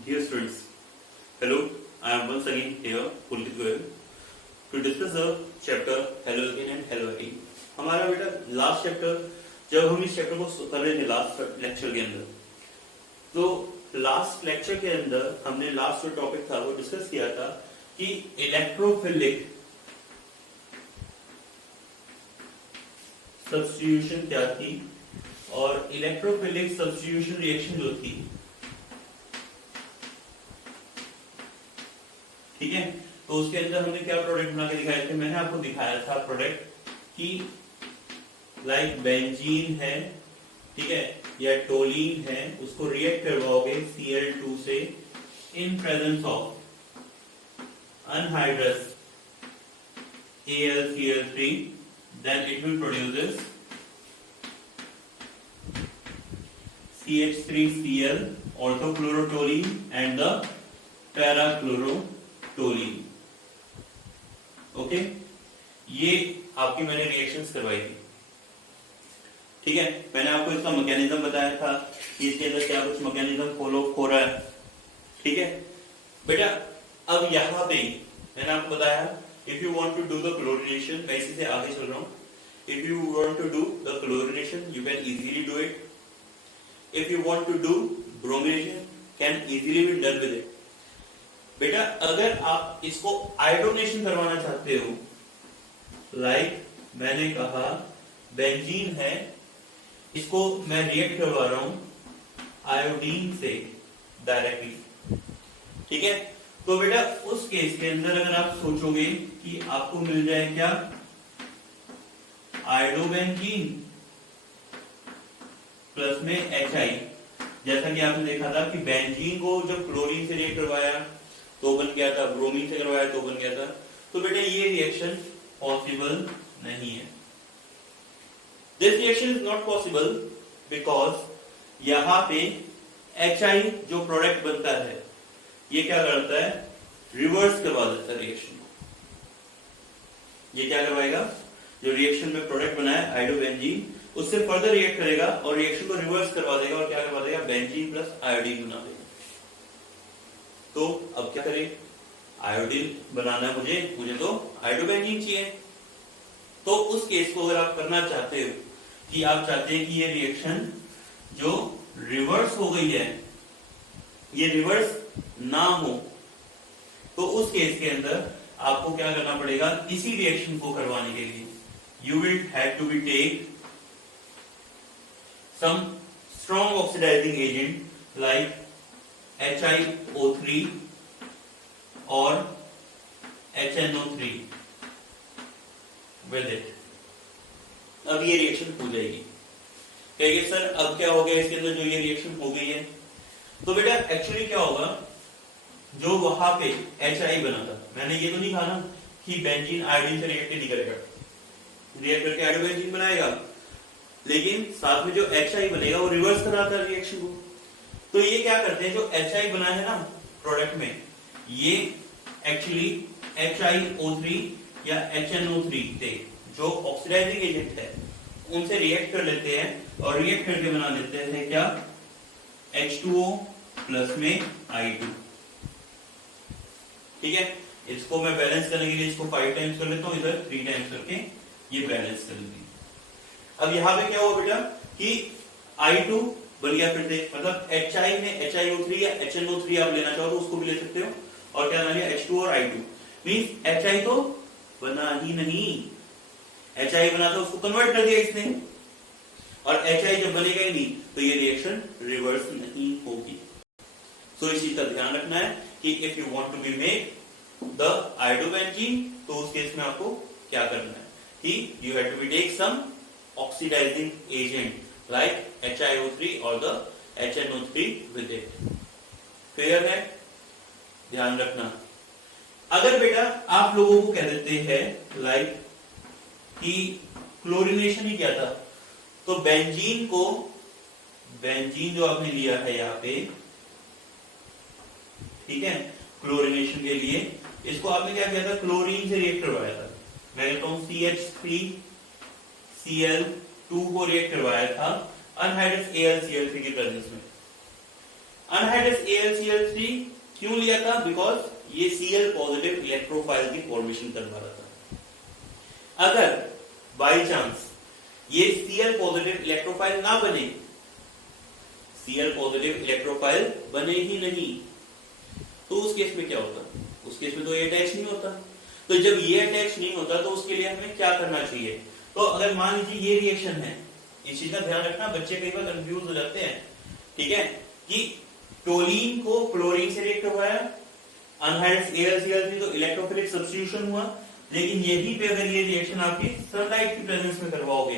Dear students, hello, I am once again here, Pulkit Goyal, to discuss the chapter Halogen and Halogen. हमारा बेटा last chapter, जब हम इस chapter को कर रहे थे लास्ट लेक्चर के अंदर, तो लास्ट लेक्चर के अंदर हमने लास्ट जो टॉपिक था वो डिस्कस किया था कि इलेक्ट्रोफिलिक सब्स्टिट्यूशन क्या थी और इलेक्ट्रोफिलिक सब्स्टिट्यूशन रिएक्शन जो थी, ठीक है, तो उसके अंदर हमने क्या प्रोडक्ट बना के दिखाए थे। मैंने आपको दिखाया था प्रोडक्ट कि लाइक बेंजीन है, ठीक है, या टोलीन है, उसको रिएक्ट करवाओगे Cl2 से in presence of anhydrous AlCl3, then it will produces CH3Cl orthochlorotoluene and the parachlorotoluene. Okay, ये आपकी मैंने रिएक्शंस करवाई थी, ठीक है। मैंने आपको इसका मैकेनिज्म बताया था कि इसके अंदर क्या कुछ मैकेनिज्म फॉलो हो रहा है, ठीक है बेटा। अब यहाँ पे मैंने आपको बताया if you want to do the chlorination, मैं इसी से आगे चल रहा हूँ। If you want to do the chlorination you can easily do it. If you want to do bromination can easily be done with it. बेटा अगर आप इसको आयोडोनेशन करवाना चाहते हो, लाइक मैंने कहा बेंजीन है, इसको मैं रिएक्ट करवा रहा हूं आयोडीन से डायरेक्टली, ठीक है। तो बेटा उस केस के अंदर अगर आप सोचोगे कि आपको मिल जाए क्या, आयोडोबेंजीन प्लस में HI, जैसा कि आपने देखा था कि बेंजीन को जब क्लोरीन से रिएक्ट करवाया तो बन गया था, ब्रोमीन से करवाया तो बन गया था। तो बेटा ये रिएक्शन पॉसिबल नहीं है। This reaction is not possible because यहां पे HI जो प्रोडक्ट बनता है ये क्या करता है, रिवर्स करवा देता है रिएक्शन को। ये क्या करवाएगा, जो रिएक्शन में प्रोडक्ट बना है आयोडोबेंजीन, उससे फर्दर रिएक्ट करेगा और रिएक्शन को रिवर्स करवा देगा और क्या करवा देगा, बेंजीन प्लस आयोडीन बना देगा। तो अब क्या करें, आयोडीन बनाना है मुझे तो आयोडोबेंजीन चाहिए। तो उस केस को अगर आप करना चाहते हो कि आप चाहते हैं कि ये रिएक्शन जो रिवर्स हो गई है ये रिवर्स ना हो, तो उस केस के अंदर आपको क्या करना पड़ेगा, इसी रिएक्शन को करवाने के लिए you will have to be take some strong oxidizing agent like HiO3 और HNO3 with it। अब ये रिएक्शन हो जाएगी। कहिए सर अब क्या हो गया इसके अंदर, जो ये रिएक्शन हो गई है, तो बेटा एक्चुअली क्या होगा, जो वहां पे HI बना था, मैंने ये तो नहीं कहा ना कि बेंजीन आयोडीन से रिएक्ट नहीं करेगा, रिएक्ट करके आयोडोबेंजीन बनाएगा, लेकिन साथ में जो HI बनेगा वो रिवर्स कराता है रिएक्शन को। तो ये क्या करते हैं, जो HI बना है ना प्रोडक्ट में, ये एक्चुअली HiO3 या HNO3 से जो ऑक्सीडाइजिंग एजेंट है उनसे रिएक्ट कर लेते हैं और रिएक्ट करके बना देते हैं क्या, H2O प्लस में I2, ठीक है। इसको मैं बैलेंस करने के लिए इसको 5 टाइम्स कर लेता हूं, इधर 3 टाइम्स करके ये बैलेंस कर लेंगे। अब यहां पे क्या हुआ बेटा कि I2 बन गया फिर से, मतलब HI में HiO3 या HNO3 आप लेना चाहो तो उसको भी ले सकते हो, और क्या बना लिया H2 और I2, मींस HI तो बना ही नहीं, HI बना तो उसको कन्वर्ट कर दिया इसने, और HI जब बनेगा ही नहीं तो ये रिएक्शन रिवर्स नहीं होगी। सो इस चीज का ध्यान रखना है कि if you want to be make the iodobenzene, तो उस केस में आपको क्या करना है कि you have to be take some oxidizing agent like HiO3 or the HNO3 with it। Clear है, ध्यान रखना। अगर बेटा आप लोगों को कह देते हैं लाइक कि क्लोरिनेशन ही क्या था, तो बेंजीन जो आपने लिया है यहाँ पे, ठीक है, क्लोरिनेशन के लिए इसको आपने क्या किया था, क्लोरीन से रिएक्ट करवाया था। मैं कहता हूं CH3Cl2 को रिएक्ट करवाया था अनहाइड्रस AlCl3 के प्रेजेंस में। अनहाइड्रस अनहाइड्रस AlCl3 क्यों लिया था? बिकॉज ये Cl पॉजिटिव इलेक्ट्रोफाइल की फॉर्मेशन करवा रहा था। अगर बाई चांस ये Cl पॉजिटिव इलेक्ट्रोफाइल ना बने, Cl पॉजिटिव इलेक्ट्रोफाइल बने ही नहीं, तो उस केस में क्या होता? उस केस में तो ये अटैच नहीं होता। तो जब ये अटैच नहीं होता तो उसके लिए हमें क्या करना चाहिए? तो अगर मान लीजिए ये रिएक्शन है, इस चीज का ध्यान रखना, बच्चे कई बार कंफ्यूज हो जाते हैं, ठीक है, कि टोलीन को क्लोरीन से रिएक्ट करवाया, अनहाइड्रस AlCl3 तो इलेक्ट्रोफिलिक सब्स्टिट्यूशन हुआ, लेकिन यहीं पे अगर ये रिएक्शन आपकी सनलाइट की प्रेजेंस में करवाओगे,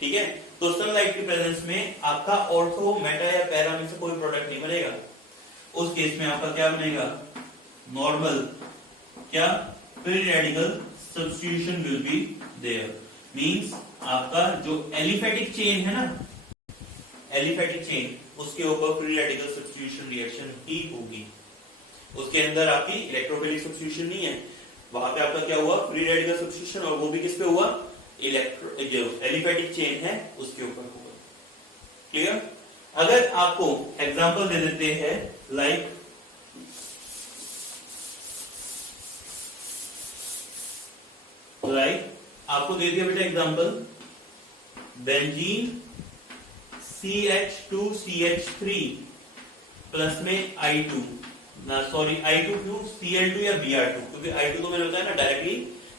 ठीक है, तो सनलाइट की प्रेजेंस में आपका ऑर्थो, मेटा या पैरा में से कोई प्रोडक्ट नहीं बनेगा। उस केस में आपका क्या बनेगा? नॉर्मल क्या free radical substitution will be there, means आपका जो एलिफेटिक चेन है ना, एलिफेटिक चेन, उसके ऊपर फ्री रेडिकल सब्स्टिट्यूशन रिएक्शन ही होगी। उसके अंदर आपकी इलेक्ट्रोफिलिक सब्स्टिट्यूशन नहीं है, वहां पे आपका क्या हुआ? फ्री रेडिकल सब्स्टिट्यूशन, और वो भी किस पे हुआ? जो एलिफेटिक चेन है उसके ऊपर होगा। क्लियर? अगर आपको एग्जांपल दे देते हैं, लाइक आपको दे दिया बेटा एग्जांपल, बेंजीन CH2CH3 प्लस में I2, ना सॉरी I2 क्यों? Cl2 या Br2, क्योंकि I2 तो मैंने बताया ना डायरेक्टली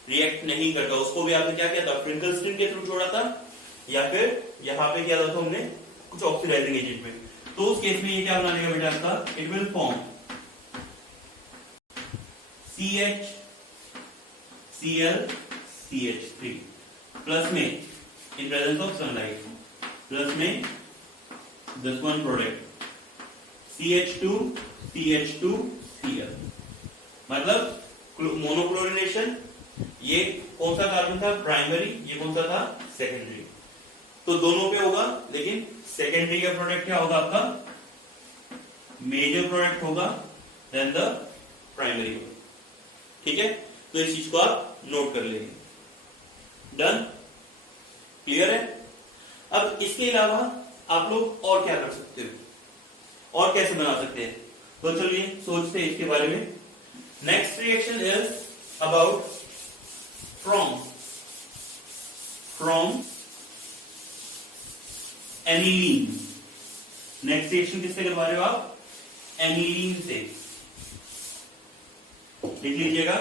रिएक्ट नहीं करता, उसको भी आपने क्या किया था? ट्विंकल स्ट्रिंग के थ्रू छोड़ा था, या फिर यहाँ पे किया था हमने कुछ ऑक्सीडाइजिंग एजेंट में। तो उस केस में ये क्या बना देगा बेटा आपका? It will form CHClCH3 plus में in presence of sunlight, plus में दिस वन प्रोडक्ट CH2CH2Cl, मतलब मोनोक्लोरिनेशन। ये कौन सा कार्बन था? प्राइमरी, ये कौन सा था? सेकेंडरी। तो दोनों पे होगा, लेकिन सेकेंडरी का प्रोडक्ट क्या होगा आपका? मेजर प्रोडक्ट होगा देन द प्राइमरी होगा। ठीक है, तो इस चीज को आप नोट कर लेंगे। डन? क्लियर है? अब इसके अलावा आप लोग और क्या कर सकते हो, और कैसे बना सकते हैं? तो चलिए सोचते हैं इसके बारे में। Next reaction is about from aniline. Next reaction किससे करवा रहे हो आप? एनिलीन से। लिख लीजिएगा,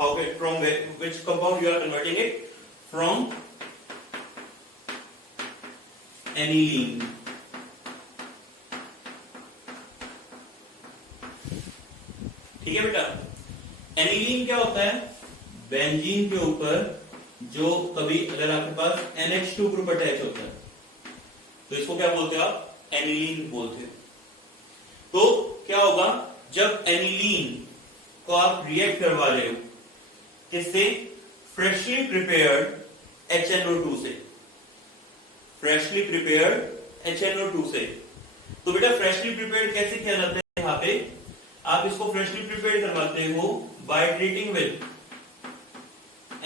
how from which compound you are converting it? From aniline. ठीक है बेटा, एनिलीन क्या होता है? बेंजीन के ऊपर जो कभी अगर आपके पास NH2 ग्रुप अटैच होता है तो इसको क्या बोलते हो आप? एनिलीन बोलते हो। तो क्या होगा जब एनिलीन को आप रिएक्ट करवा रहे हो किससे? फ्रेशली प्रिपेयर्ड HNO2 से। फ्रेशली प्रिपेयर्ड HNO2 से। तो बेटा फ्रेशली प्रिपेयर्ड कैसे किया जाता है? यहां पे आप इसको फ्रेशली प्रिपेयर्ड करवाते हो by treating with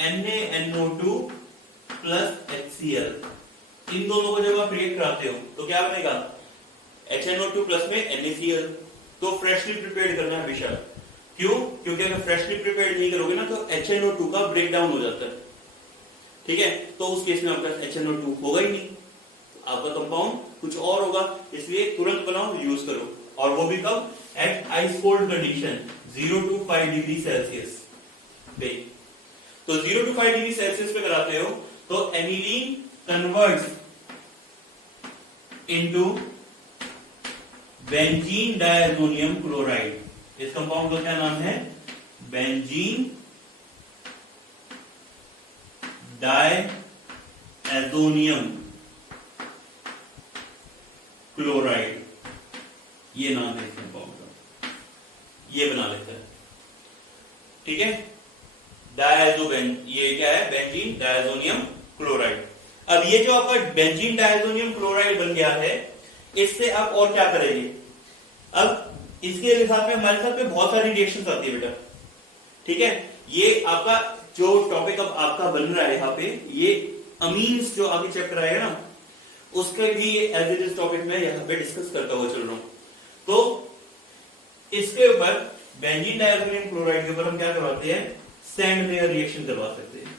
NaNO2 plus HCl। इन दोनों को जब आप रिएक्ट कराते हो तो क्या बनेगा? HNO2 प्लस में NaCl। तो फ्रेशली प्रिपेयर्ड करना है हमेशा। क्यों? क्योंकि अगर फ्रेशली प्रिपेयर्ड नहीं करोगे ना तो HNO2 का ब्रेक डाउन हो जाता है। ठीक है, तो उस केस में आपका HNO2 होगा ही नहीं, आपका कंपाउंड कुछ और होगा। इसलिए तुरंत बनाओ, यूज करो, और वो भी कब? At ice cold condition 0 to 5 degree Celsius पे। तो 0 to 5 डिग्री सेल्सियस पे कराते हो तो aniline converts into benzene diazonium chloride. इस कंपाउंड का क्या नाम है? बेंजीन डायजोनियम क्लोराइड, ये नाम है इस कंपाउंड का। ये बना लेते हैं। ठीक है, ये क्या है? Benzene diazonium chloride. अब ये जो आपका बेंजीन डायजोनियम क्लोराइड बन गया है, इससे आप और क्या करेंगे? अब इसके साथ में हमारे साथ में बहुत सारी रिएक्शंस आती है बेटा। ठीक है, ये आपका जो टॉपिक अब आपका बन रहा है यहाँ पे, ये अमीन्स जो आगे चैप्टर आएगा ना, उसके भी एज इट इज टॉपिक में यहाँ पे डिस्कस करता हुआ चल रहा हूं। इसके ऊपर बेंजीन डायजोनियम क्लोराइड के ऊपर हम क्या करवाते हैं, सैंडमेयर रिएक्शन करवा सकते हैं,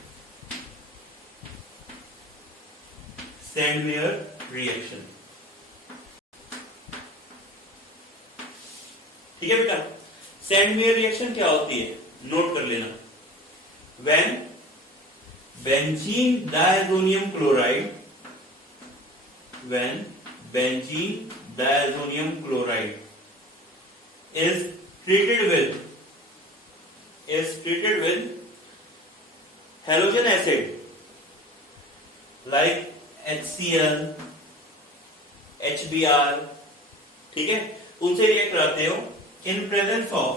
सैंडमेयर रिएक्शन। ठीक है बेटा, सैंडमेयर रिएक्शन क्या होती है, नोट कर लेना। When benzene diazonium chloride, when benzene diazonium chloride is treated with halogen acid like HCl, HBr, ठीक है, उनसे रिएक्ट कराते हो in presence of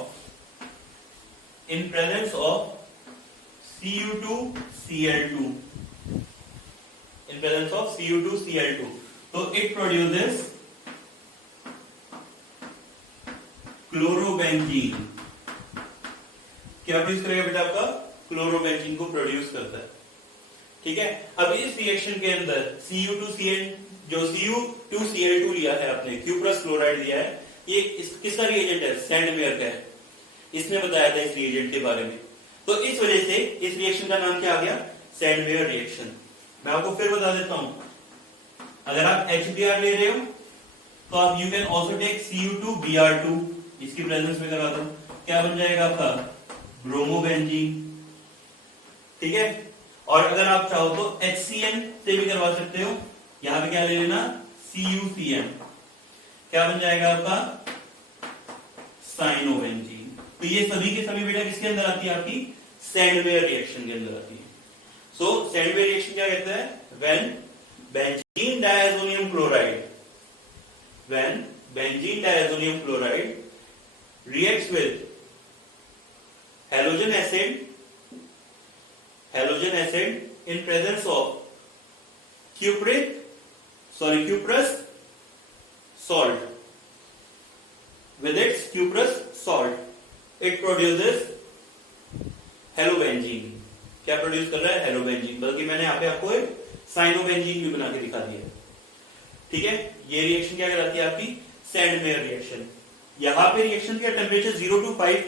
Cu2Cl2, in presence of Cu2Cl2, तो it produces क्लोरोबेंजीन। क्या प्रोड्यूस करेगा बेटा, आपका क्लोरोबेंजीन को प्रोड्यूस करता है। ठीक है, अब इस रिएक्शन के अंदर Cu2Cl, जो Cu2Cl2 लिया है आपने, Q प्लस क्लोराइड लिया है, ये किसका रिएजेंट है, सैंडमेयर का है। इसने बताया था इस रिएजेंट के बारे में, तो इस वजह से इस रिएक्शन का नाम क्या आ गया, सैंडमेयर रिएक्शन। मैं आपको फिर बता देता हूं, अगर आप HBr ले रहे हो तो आप you can also take Cu2Br2, इसकी प्रेजेंस में करा दो, क्या बन जाएगा आपका, ब्रोमोबेंजीन। ठीक है, और अगर आप चाहो तो HCN से भी करवा सकते हो, यहां पे क्या ले लेना, CuCN, क्या बन जाएगा आपका, साइनोबेंजीन। तो ये सभी के सभी बेटा किसके अंदर आती है, आपकी सैंडमेयर रिएक्शन के अंदर आती है। सो सैंडमेयर रिएक्शन क्या कहता है, when benzene diazonium chloride, when benzene diazonium chloride reacts with halogen acid in presence of cuprous salt, with its cuprous salt, it produces हेलोबेंजीन। क्या प्रोड्यूस कर रहा है, हेलोबेंजीन, बल्कि मैंने यहाँ पे आपको एक साइनोबेंजीन भी बना के दिखा दिया। ठीक है, ये रिएक्शन क्या कहलाती है, आपकी सैंडमेयर रिएक्शन। यहाँ पे रिएक्शन का टेम्परेचर 0 to 5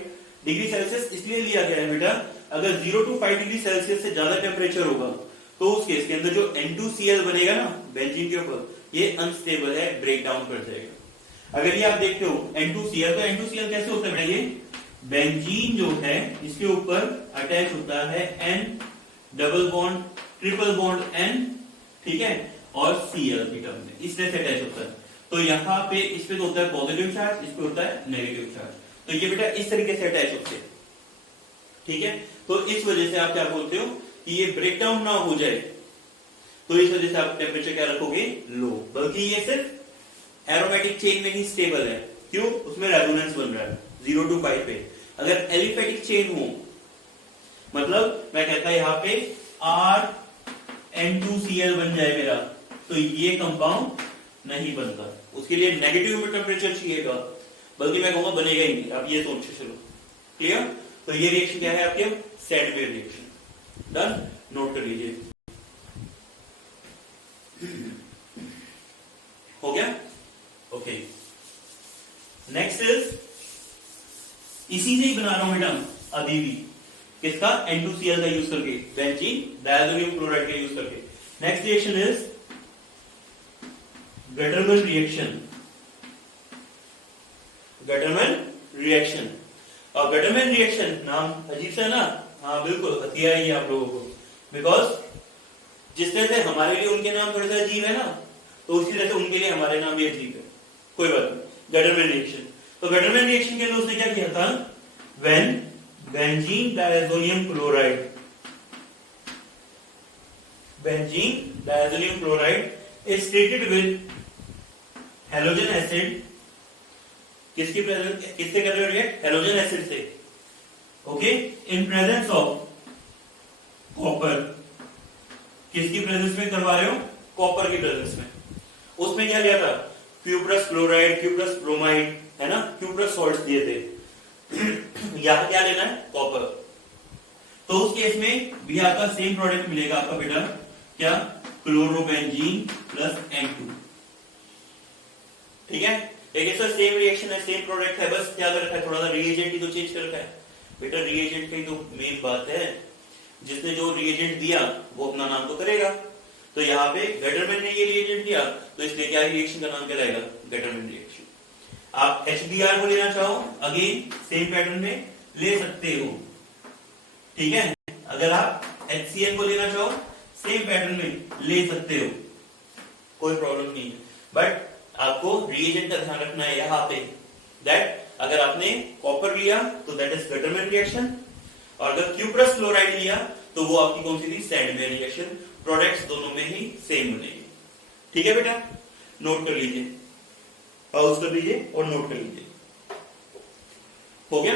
डिग्री सेल्सियस इसलिए लिया गया है बेटा, अगर 0 to 5 डिग्री सेल्सियस से ज्यादा टेम्परेचर होगा तो उस केस के अंदर जो N2Cl बनेगा ना बेंजीन के ऊपर, ये अनस्टेबल है, ब्रेक डाउन कर जाएगा। अगर ये आप देखते हो N2Cl, तो N2Cl कैसे होता है बेटा, ये बेंजीन जो है इसके ऊपर अटैच होता है N double bond triple bond N, ठीक है, और Cl की टर्म में इस तरह से अटैच होता है। तो यहाँ पे इस पे तो होता है पॉजिटिव चार्ज, इस पे होता है नेगेटिव चार्ज, तो ये बेटा इस तरीके से अटैच होते हैं। ठीक है, तो इस वजह से आप क्या बोलते हो कि ये ब्रेक डाउन ना हो जाए, तो इस वजह से आप टेम्परेचर क्या रखोगे, लो, बल्कि ये सिर्फ एरोमेटिक चेन में ही स्टेबल है। क्यों, उसमें रेजोनेंस बन रहा है 0 to 5 पे। अगर एलिफेटिक चेन हो, मतलब मैं कहता यहाँ पे N2Cl बन जाए मेरा, तो ये कंपाउंड नहीं बनता, उसके लिए नेगेटिव में टेम्परेचर चाहिएगा, बल्कि मैं कहूंगा बनेगा ही नहीं। आप ये सोच के चलो, क्लियर। तो ये रिएक्शन क्या है आपके, सैंडमेयर रिएक्शन। डन, नोट कर लीजिए, हो गया, ओके। नेक्स्ट इज, इसी से ही बना रहा हूं बेटा अभी भी, किसका, N2Cl का यूज करके, बेंजीन डायजोनियम क्लोराइड का यूज करके। Next reaction is Gattermann reaction. Gattermann reaction, और गटरमैन रिएक्शन नाम अजीब सा है ना, हाँ बिल्कुल हथिया है ये आप लोगों को, बिकॉज जिस तरह से हमारे लिए उनके नाम थोड़े से अजीब है ना, तो उसी तरह से उनके लिए हमारे नाम भी अजीब है। कोई बात नहीं, गटरमैन रिएक्शन। तो गटरमैन रिएक्शन के अंदर उसने क्या किया था, when benzene diazonium chloride, benzene diazonium chloride is treated with halogen acid, किसकी प्रेजेंस, किससे कर रहे हो रिएक्ट, हेलोजन एसिड से, okay, in presence of copper, किसकी प्रेजेंस में करवा रहे हो, कॉपर की प्रेजेंस में। उसमें क्या लिया था, क्यूप्रस क्लोराइड, क्यूप्रस ब्रोमाइड, है ना, क्यूप्रस सॉल्ट्स दिए थे। यहां क्या लेना है, कॉपर। तो उस केस में भी आपका सेम प्रोडक्ट मिलेगा आपका बेटा, क्या, क्लोरोबेंजीन प्लस N2। ठीक है, लेकिन सर सेम रिएक्शन है, सेम प्रोडक्ट है, बस क्या कर रखा है, थोड़ा सा रिएजेंट ही तो चेंज कर रखा है। बेटा रिएजेंट की तो मेन बात है, जिसने जो रिएजेंट दिया वो अपना नाम तो करेगा। तो यहाँ पे गेटरमैन ने ये रिएजेंट दिया, तो इसलिए क्या रिएक्शन का नाम कहलाएगा, गेटरमैन रिएक्शन। आप HBr को लेना चाहो, अगेन सेम पैटर्न में ले सकते हो, ठीक है। अगर आप HCl को लेना चाहो, सेम पैटर्न में ले सकते हो, कोई प्रॉब्लम नहीं है। बट आपको रिएजेंट का ध्यान रखना है यहाँ पे, दैट अगर आपने कॉपर लिया तो दैट इज गेटरमैन रिएक्शन, और अगर क्यूप्रस क्लोराइड लिया तो वो आपकी कौन सी थी, सैंडवेयर रिएक्शन। प्रोडक्ट्स दोनों में ही सेम बनेगी, ठीक है बेटा, नोट कर लीजिए, पाउज कर लीजिए और नोट कर लीजिए। हो गया,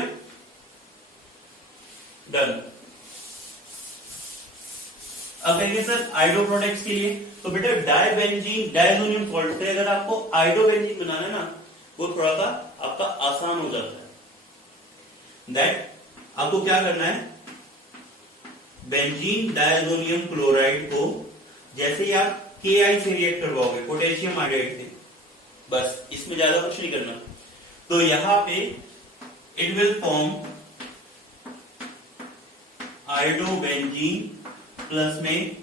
डन। अब कहेंगे सर आइडो प्रोडक्ट्स के लिए, तो बेटा डाइबेंजीन डायजोनियम सॉल्ट से अगर आपको आइडोबेंजीन बनाना है ना, वो थोड़ा सा आपका आसान हो जाता है। दैट आपको क्या करना है, बेंजीन डायजोनियम क्लोराइड को जैसे ही आप Ki से रिएक्ट करवाओगे, पोटेशियम आयोडाइड से, बस इसमें ज्यादा कुछ नहीं करना। तो यहां पे it will form iodobenzene plus में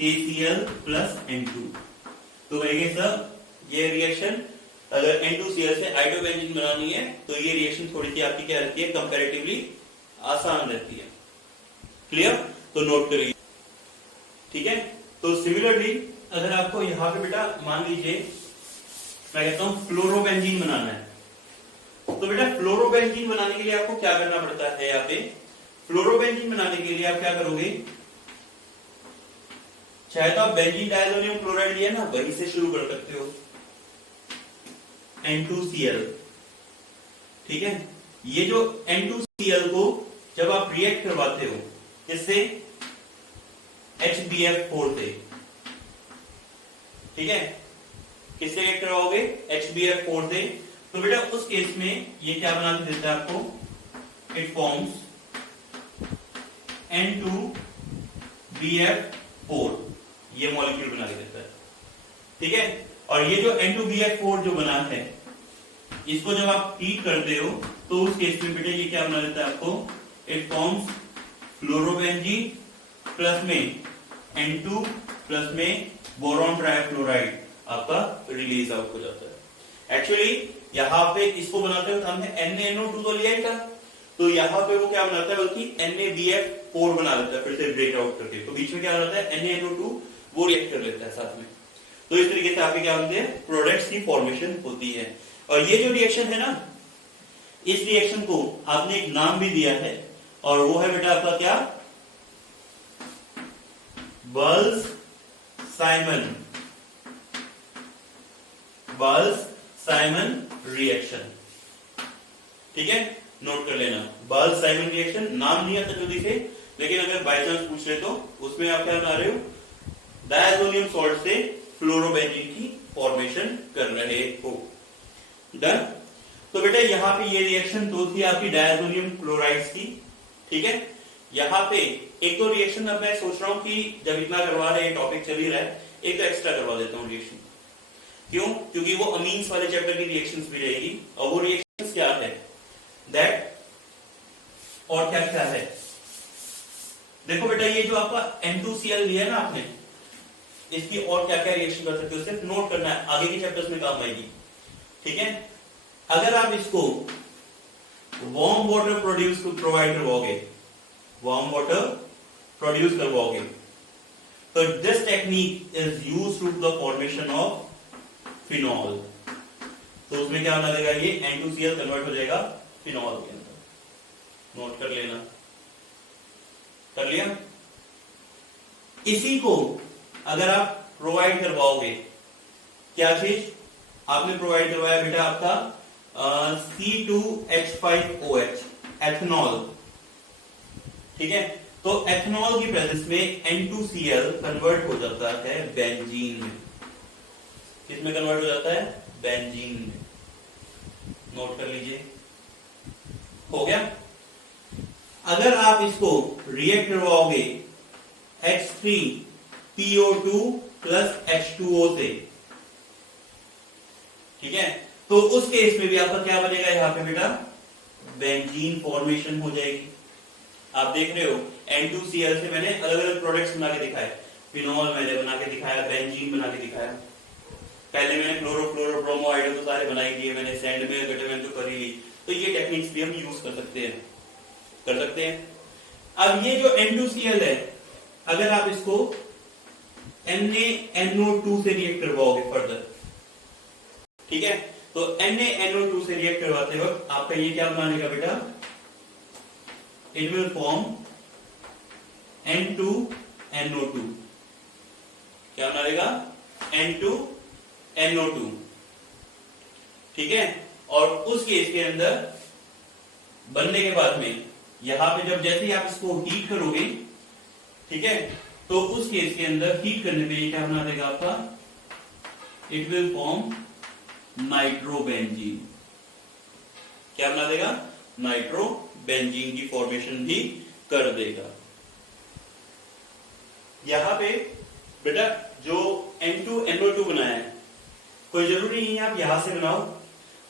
KCl प्लस N2। तो कहेंगे सर ये रिएक्शन अगर N2Cl से आयोडोबेंजीन बनानी है तो ये रिएक्शन थोड़ी सी आपकी क्या रहती है, कंपैरेटिवली आसान रहती है। क्लियर, तो नोट करिए, ठीक है। तो सिमिलरली अगर आपको यहां पे बेटा मान लीजिए मैं कहता हूं फ्लोरोबेंजीन बनाना है, तो बेटा फ्लोरोबेंजीन बनाने के लिए आपको क्या करना पड़ता है, यहाँ पे फ्लोरोबेंजीन बनाने के लिए आप क्या करोगे, चाहे तो आप बेंजीन डायजोनियम क्लोराइड लिया ना, वहीं से शुरू कर सकते हो, N2Cl, ठीक है। ये जो N2Cl को जब आप रिएक्ट करवाते हो इससे HBF4 से, ठीक है, किससे रिएक्ट करवाओगे, HBF4 से, तो बेटा उस केस में ये क्या बना के देता है आपको, इट फॉर्म्स N2BF4, ये मॉलिक्यूल बना के देता है, ठीक है। और ये जो N2BF4 जो बना है, इसको जब आप हीट करते हो तो उस केस में बेटा ये क्या बना देता है आपको, इट फॉर्म्स फ्लोरोबेंजीन प्लस में N2 प्लस में बोरॉन ट्राइफ्लोराइड, आपका रिलीज आउट हो जाता है। एक्चुअली यहाँ पे इसको बनाते हुए हमने NaNO2 तो लिया ही था, तो यहाँ पे वो क्या बनाता है, बल्कि NaBF4 बना देता है फिर से ब्रेक आउट करके, तो बीच में क्या होता है, NaNO2 वो रिएक्ट कर लेता है साथ में। तो इस तरीके से आपके क्या होते हैं, प्रोडक्ट्स की फॉर्मेशन होती है। और ये जो रिएक्शन है ना, इस रिएक्शन को आपने एक नाम भी दिया है, और वो है बेटा आपका क्या, बल्स साइमन रिएक्शन, ठीक है, नोट कर लेना। बल्स साइमन रिएक्शन नाम नहीं आता जल्दी से, लेकिन अगर बाय चांस पूछ ले तो उसमें आप क्या बना रहे हो, डायजोनियम सॉल्ट से फ्लोरोबेंजीन की फॉर्मेशन कर रहे हो। डन। तो बेटा यहाँ पे ये रिएक्शन तो थी आपकी डायजोनियम क्लोराइड्स की, ठीक है। यहाँ पे एक तो रिएक्शन अब मैं सोच रहा हूँ कि जब इतना करवा रहे हैं, टॉपिक चल ही रहा है, एक तो एक्स्ट्रा करवा देता हूँ रिएक्शन। क्यों, क्योंकि वो अमीन्स वाले चैप्टर की रिएक्शंस भी रहेगी, और वो रिएक्शंस क्या है, दैट और क्या क्या है, देखो बेटा ये जो आपका N2Cl लिया है ना आपने, इसकी और क्या क्या रिएक्शन कर सकते हो, सिर्फ नोट करना है, आगे के चैप्टर्स में काम आएगी, ठीक है। अगर आप इसको वार्म वाटर प्रोवाइड करवाओगे, वार्म वाटर प्रोड्यूस करवाओगे, तो this technique is used to the formation of phenol. तो उसमें क्या बना देगा, ये N2Cl कन्वर्ट हो जाएगा फिनॉल के अंदर, नोट कर लेना, कर लिया। इसी को अगर आप प्रोवाइड करवाओगे, क्या चीज आपने प्रोवाइड करवाया बेटा आपका C2H5OH एथेनॉल, ठीक है। तो एथेनॉल की प्रेजेंस में N2Cl कन्वर्ट हो जाता है बेंजीन में, किसमें कन्वर्ट हो जाता है, बेंजीन में, नोट कर लीजिए, हो गया। अगर आप इसको रिएक्ट करवाओगे H3PO2 प्लस H2O से, ठीक है, तो उस केस में भी आपका क्या बनेगा यहाँ पे बेटा, बेंजीन फॉर्मेशन हो जाएगी। आप देख रहे हो N2Cl से मैंने अलग अलग प्रोडक्ट्स बना के दिखाए, फिनॉल मैंने बना के दिखाया, बेंजीन बना के दिखाया, पहले मैंने क्लोरोफ्लोरोब्रोमो आइडल तो सारे बना ही दिए मैंने, सैंड में गड्ढे में तो कर ही ली। तो ये टेक्निक्स भी हम यूज कर सकते हैं। अब ये जो N2Cl है, अगर आप इसको NaNO2 से रिएक्ट करवाओगे फर्दर, ठीक है, तो NaNO2 से रिएक्ट करवाते वक्त आपका ये क्या बना लेगा बेटा, इट विल फॉर्म N2NO2। क्या बना लेगा, N2NO2, ठीक है। और उस केस के अंदर बनने के बाद में यहां पे जब जैसे ही आप इसको हीट करोगे, ठीक है, तो उस केस के अंदर हीट करने पे ये क्या बना देगा आपका, इट विल फॉर्म नाइट्रोबेंजीन। क्या बना देगा, नाइट्रोबेंजीन की फॉर्मेशन भी कर देगा। यहां पे बेटा जो N2NO2 बनाया है, कोई जरूरी नहीं है आप यहां से बनाओ,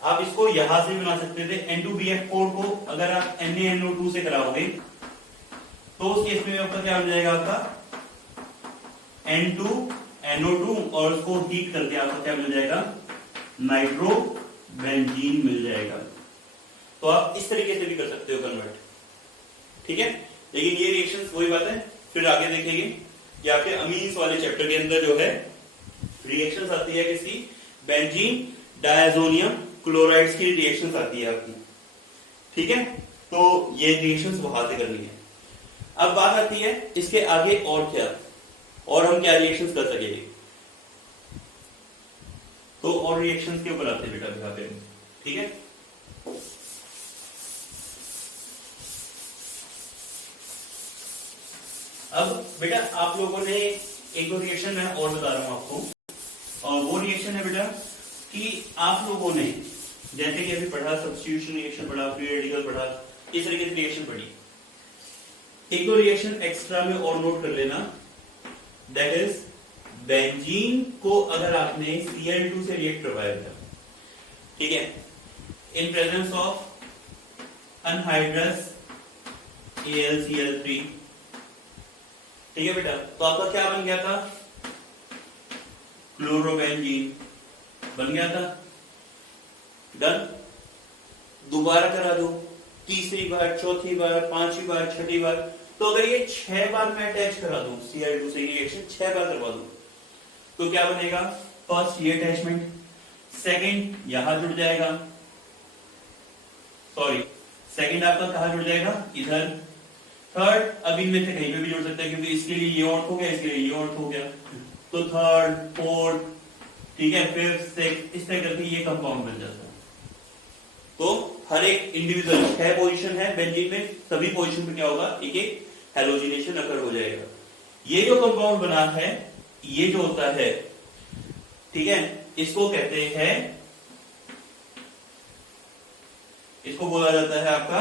आप इसको यहां से बना सकते थे। N2BF4 को अगर आप NaNO2 से कराओगे तो उस केस में आपका क्या बन जाएगा, आपका N2NO2, और उसको हीट करके आपका क्या मिल जाएगा, नाइट्रोबेंजीन मिल जाएगा। तो आप इस तरीके से भी कर सकते हो कन्वर्ट, ठीक है। लेकिन ये रिएक्शंस वही बात है, फिर आगे देखेंगे कि आपके अमीन्स वाले चैप्टर के अंदर जो है रिएक्शंस आती है किसकी, बेंजीन डायजोनियम क्लोराइड्स की रिएक्शंस आती है आपकी, ठीक है। तो ये रिएक्शंस वहां से करनी है। अब बात आती है इसके आगे और क्या, और हम क्या रिएक्शंस कर सकेंगे। तो और रिएक्शंस के ऊपर आते हैं बेटा यहाँ पे, ठीक है। अब बेटा आप लोगों ने एक दो रिएक्शन मैं और बता रहा हूं आपको, और वो रिएक्शन है बेटा कि आप लोगों ने जैसे कि अभी पढ़ा, सब्स्टिट्यूशन रिएक्शन पढ़ा, फ्री रेडिकल पढ़ा, इस तरीके की रिएक्शन पढ़ी। एक दो रिएक्शन एक्स्ट्रा में और नोट कर लेना, दैट इज बेंजीन को अगर आपने Cl2 से रिएक्ट करवाया था, ठीक है, in presence of anhydrous AlCl3, ठीक है बेटा, तो आपका क्या बन गया था, क्लोरोबेंजीन बन गया था। डन, दोबारा करा दो, तीसरी बार, चौथी बार, पांचवी बार, छठी बार, तो अगर ये 6 बार मैं अटैच करा दूं Cl2 से रिएक्शन 6 बार करवा दूं, तो क्या बनेगा, फर्स्ट ये अटैचमेंट, सेकंड यहां जुड़ जाएगा, सॉरी सेकंड आपका कहां जुड़ जाएगा, इधर, थर्ड अब इनमें से कहीं पे भी जुड़ सकता है, क्योंकि इसके लिए ये ऑर्थ हो गया, इसके लिए ये ऑर्थ हो गया, तो थर्ड, फोर्थ, ठीक है, फिफ्थ, सिक्स्थ, इस तरह करके ये कंपाउंड बन जाता है। तो हर एक इंडिविजुअल 6 पोजीशन है बेंजीन में, सभी पोजीशन पे क्या होगा, एक एक हैलोजिनेशन अकर हो जाएगा। ये जो कंपाउंड बना है, ये जो होता है, ठीक है, इसको कहते हैं, इसको बोला जाता है आपका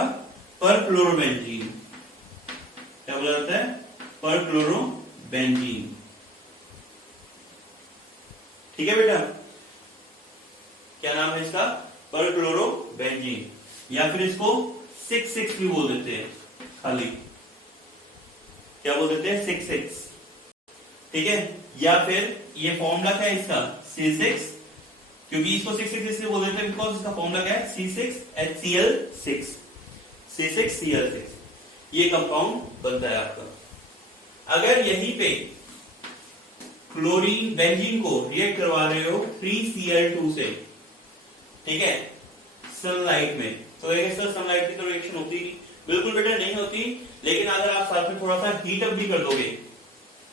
परक्लोरोबेंजीन। क्या बोला जाता है, परक्लोरोबेंजीन, ठीक है बेटा। क्या नाम है इसका, परक्लोरोबेंजीन, या फिर इसको 6,6 भी बोल देते हैं, खाली क्या बोल देते हैं, 6,6, ठीक है। या फिर ये फॉर्मूला क्या है इसका, C6, क्योंकि इसको 6,6 इसलिए बोल देते हैं बिकॉज इसका फॉर्मूला क्या है, C6HCl6, C6Cl6, ये कंपाउंड बनता है आपका। अगर यहीं पे क्लोरीन बेंजीन को रिएक्ट करवा रहे हो 3Cl2 से, ठीक है, सनलाइट में, तो सनलाइट की तो रिएक्शन होती नहीं, बिल्कुल बेटा नहीं होती। लेकिन अगर आप साथ में थोड़ा सा हीट अप भी कर दोगे,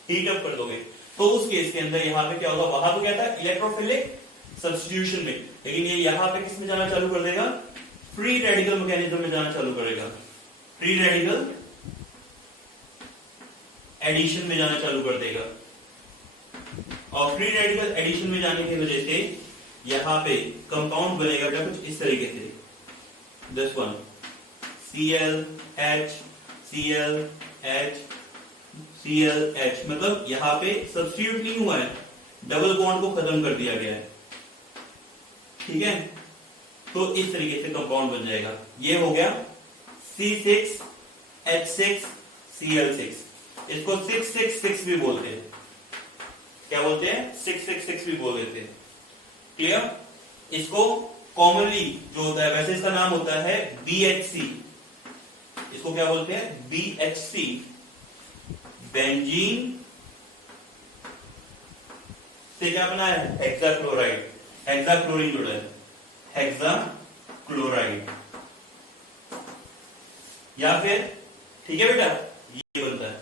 हीट अप कर दोगे, तो उस केस के अंदर यहाँ पे क्या होगा, वहां पे क्या था, इलेक्ट्रोफिलिक सब्स्टिट्यूशन में, लेकिन ये यहाँ पे किस में जाना चालू कर देगा, फ्री रेडिकल मैकेनिज्म में जाना चालू करेगा, फ्री रेडिकल एडिशन में जाना चालू कर देगा। और फ्री रेडिकल एडिशन में जाने की वजह से यहां पे कंपाउंड बनेगा क्या, कुछ इस तरीके से, this one, ClH ClH ClH, मतलब यहां पे सब्स्टिट्यूट नहीं हुआ है, डबल बॉन्ड को खत्म कर दिया गया है, ठीक है। तो इस तरीके से कंपाउंड बन जाएगा। ये हो गया C6H6Cl6। इसको 666 भी बोलते हैं। क्या बोलते हैं? 666 भी बोल देते हैं। क्लियर? इसको कॉमनली जो होता है, वैसे इसका नाम होता है BHC। इसको क्या बोलते हैं? BHC, बेंजीन से क्या बना है? हेक्साक्लोराइड, हेक्साक्लोरीन जुड़ा है, हेक्साक्लोराइड। या फिर ठीक है बेटा, ये बनता है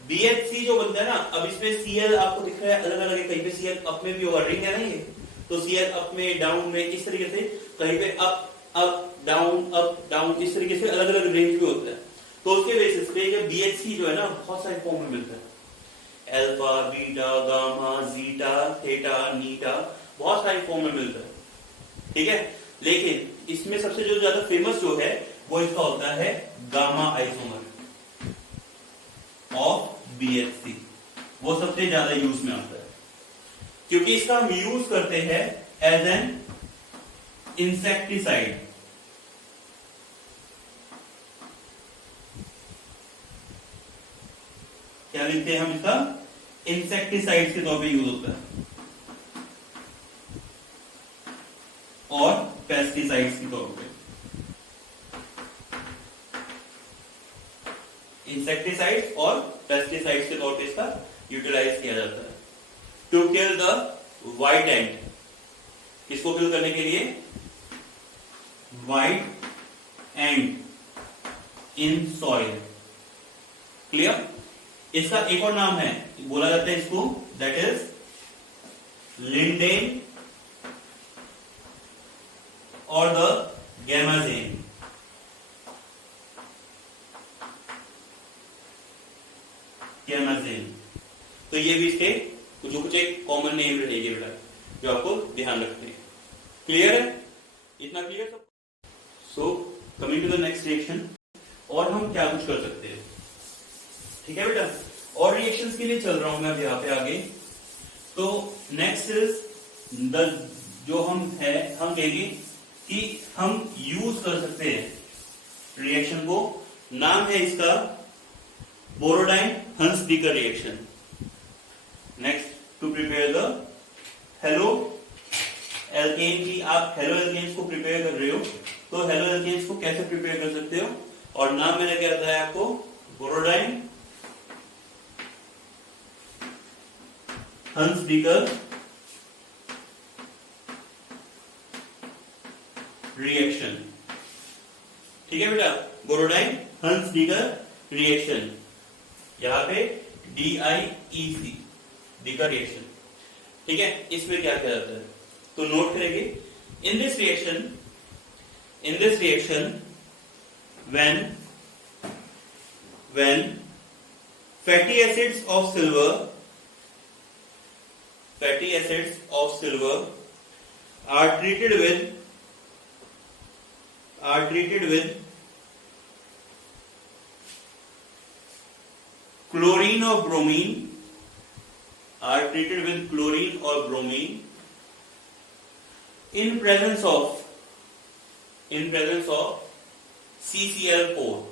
BHC जो बनता है ना। अब इसमें Cl आपको दिख रहा है अलग अलग है, कहीं पे Cl अप में भी होगा, रिंग है ना ये, तो Cl अप में, डाउन में, इस तरीके से कहीं पे अप डाउन, इस तरीके से अलग अलग रेंज में होता है। तो उसके बेसिस पे ये BHC जो है ना बहुत सारे फॉर्म में मिलता है, alpha, beta, gamma, zeta, theta, नीटा, बहुत सारी फॉर्म में मिलता है। ठीक है, लेकिन इसमें सबसे जो ज्यादा फेमस जो है वो इसका होता है गामा आइसोमर ऑफ BHC। वो सबसे ज्यादा यूज में आता है क्योंकि इसका हम यूज करते हैं एज एन इंसेक्टिसाइड। क्या लिखते हैं हम इसका? इंसेक्टिसाइड के तौर पे यूज होता है और पेस्टिसाइड्स के तौर पे। इंसेक्टिसाइड्स और पेस्टिसाइड्स के तौर पे इसका यूटिलाइज किया जाता है टू किल द व्हाइट एंट। किसको किल करने के लिए? White ant in soil. Clear? इसका एक और नाम है, बोला जाता है इसको, दैट इज लिंडेन और द गैमाजेन। गैमाजेन। तो ये भी इसके कुछ एक कॉमन नेम रहेगी बेटा, जो आपको ध्यान रखते हैं। क्लियर है? इतना क्लियर सब? So coming to the next reaction, और हम क्या कुछ कर सकते हैं। ठीक है बेटा, और रिएक्शंस के लिए चल रहा हूं मैं अब यहाँ पे आगे। तो नेक्स्ट इज द, जो हम कहेंगे कि हम यूज कर सकते हैं रिएक्शन को, नाम है इसका Borodine Hunsdiecker reaction. Next, to prepare the halo alkane की, आप हेलो एल्केन्स को प्रिपेयर कर रहे हो, तो हेलो एल्केन्स को कैसे प्रिपेयर कर सकते हो, और नाम मैंने क्या बताया आपको? बोरोडाइन हंस-बीकर रिएक्शन। ठीक है बेटा, बोरोडाइन हंस-बीकर रिएक्शन, यहां पे DIEC, बीकर रिएक्शन। ठीक है, इसमें क्या किया जाता है तो नोट करेंगे। इन this reaction when fatty acids of silver are treated with chlorine or bromine, in presence of CCl4,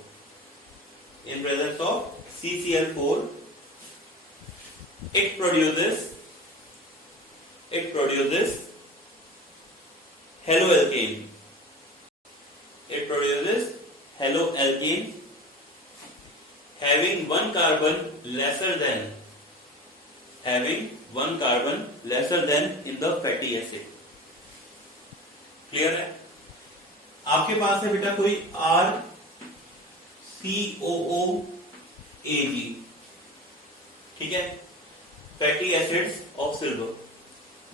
it produces haloalkane. Having one carbon lesser than in the fatty acid. Clear है? आपके पास है बेटा कोई RCOOAg, ठीक है, fatty acids of silver,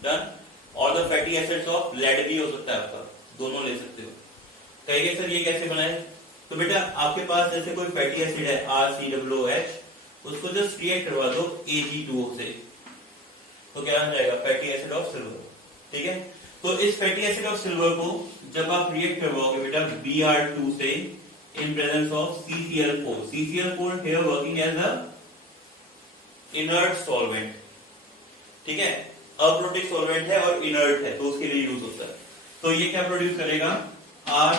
done. और the fatty acids of lead भी हो सकता है आपका, दोनों ले सकते हो। कहिए सर ये कैसे बनाए? तो बेटा आपके पास जैसे कोई फैटी एसिड है RCOOH, उसको जस्ट रिएक्ट करवा दो Ag2O से, तो क्या बन जाएगा? Fatty acid of silver. ठीक है, तो इस फैटी एसिड ऑफ सिल्वर को जब आप रिएक्ट करवाओगे बेटा Br2 से in presence of CCl4 here working as a inert solvent, ठीक है, अप्रोटिक सॉल्वेंट है और इनर्ट है, तो उसके लिए यूज होता है। तो ये क्या प्रोड्यूस करेगा, आर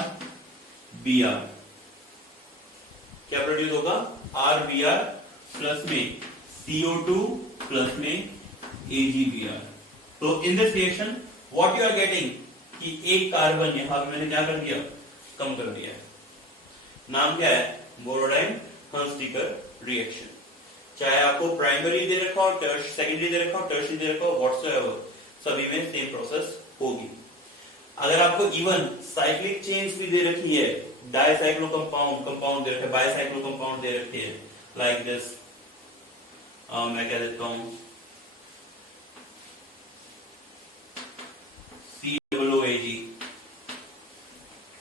बी आर, क्या प्रोड्यूस होगा, आर बी आर प्लस में CO2 प्लस में AgBr। तो in this reaction what you are getting कि एक कार्बन यहां मैंने क्या कर दिया, कम कर दिया है। नाम क्या है, बोरोडाइन हंसडीकर रिएक्शन। चाहे आपको प्राइमरी दे रखा हो, सेकेंडरी दे रखा हो, टर्शियरी दे रखा हो, व्हाटसोएवर, सभी में सेम प्रोसेस होगी। अगर आपको इवन साइक्लिक चेन्स भी दे रखी है, डाइसाइक्लो कंपाउंड दे रखे, बाइसाइक्लो कंपाउंड दे रखे हैं, लाइक दिस, मैं कह देता हूं COOAG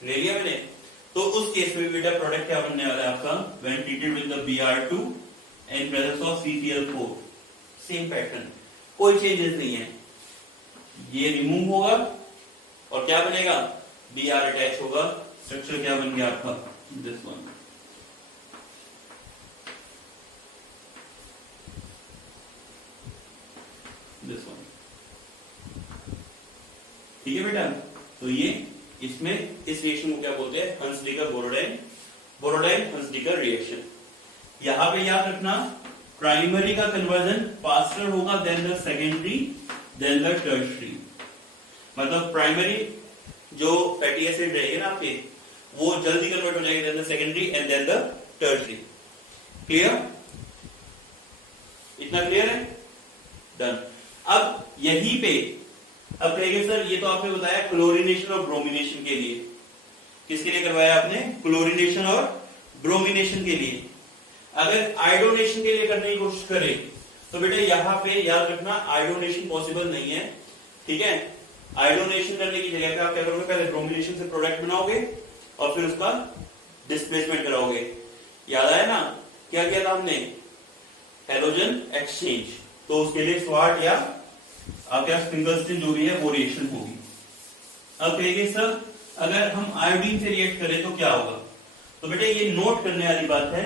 ले लिया मैंने, तो उस केस में बेटा प्रोडक्ट क्या बनने वाला है आपका, when treated with the Br2 in presence of CCl4, same pattern, कोई चेंजेस नहीं है, ये रिमूव होगा और क्या बनेगा, Br अटैच होगा, स्ट्रक्चर क्या बन गया आपका, दिस वन। ठीक है बेटा, तो ये इसमें इस रिएक्शन को क्या बोलते हैं, हंसडीकर बोरोडाइन हंसडीकर रिएक्शन। यहां पे याद रखना प्राइमरी का कन्वर्जन फास्टर होगा than the secondary than the tertiary. मतलब प्राइमरी जो फैटी एसिड रहेगी ना आपके, वो जल्दी कन्वर्ट हो जाएगी than the secondary and then the tertiary. Clear, इतना क्लियर है, डन। अब यहीं पे अब कहेंगे सर ये तो आपने बताया क्लोरीनेशन और ब्रोमिनेशन के लिए, किसके लिए करवाया आपने, क्लोरीनेशन और ब्रोमिनेशन के लिए। अगर आयोडोनेशन के लिए करने की कोशिश करें तो बेटा यहां पे याद रखना आयोडोनेशन पॉसिबल नहीं है, ठीक है। आयोडोनेशन करने की जगह पे आप क्या करोगे, पहले ब्रोमिनेशन से प्रोडक्ट बनाओगे और फिर उसका डिस्प्लेसमेंट कराओगे। याद आया ना क्या किया था हमने, हैलोजन एक्सचेंज, तो उसके लिए स्वाट या आपके फिंगरस्टीन जो भी है वो रिएक्शन होगी। अब कहेंगे सर अगर हम आयोडीन से रिएक्ट करें तो क्या होगा, तो बेटे ये नोट करने वाली बात है,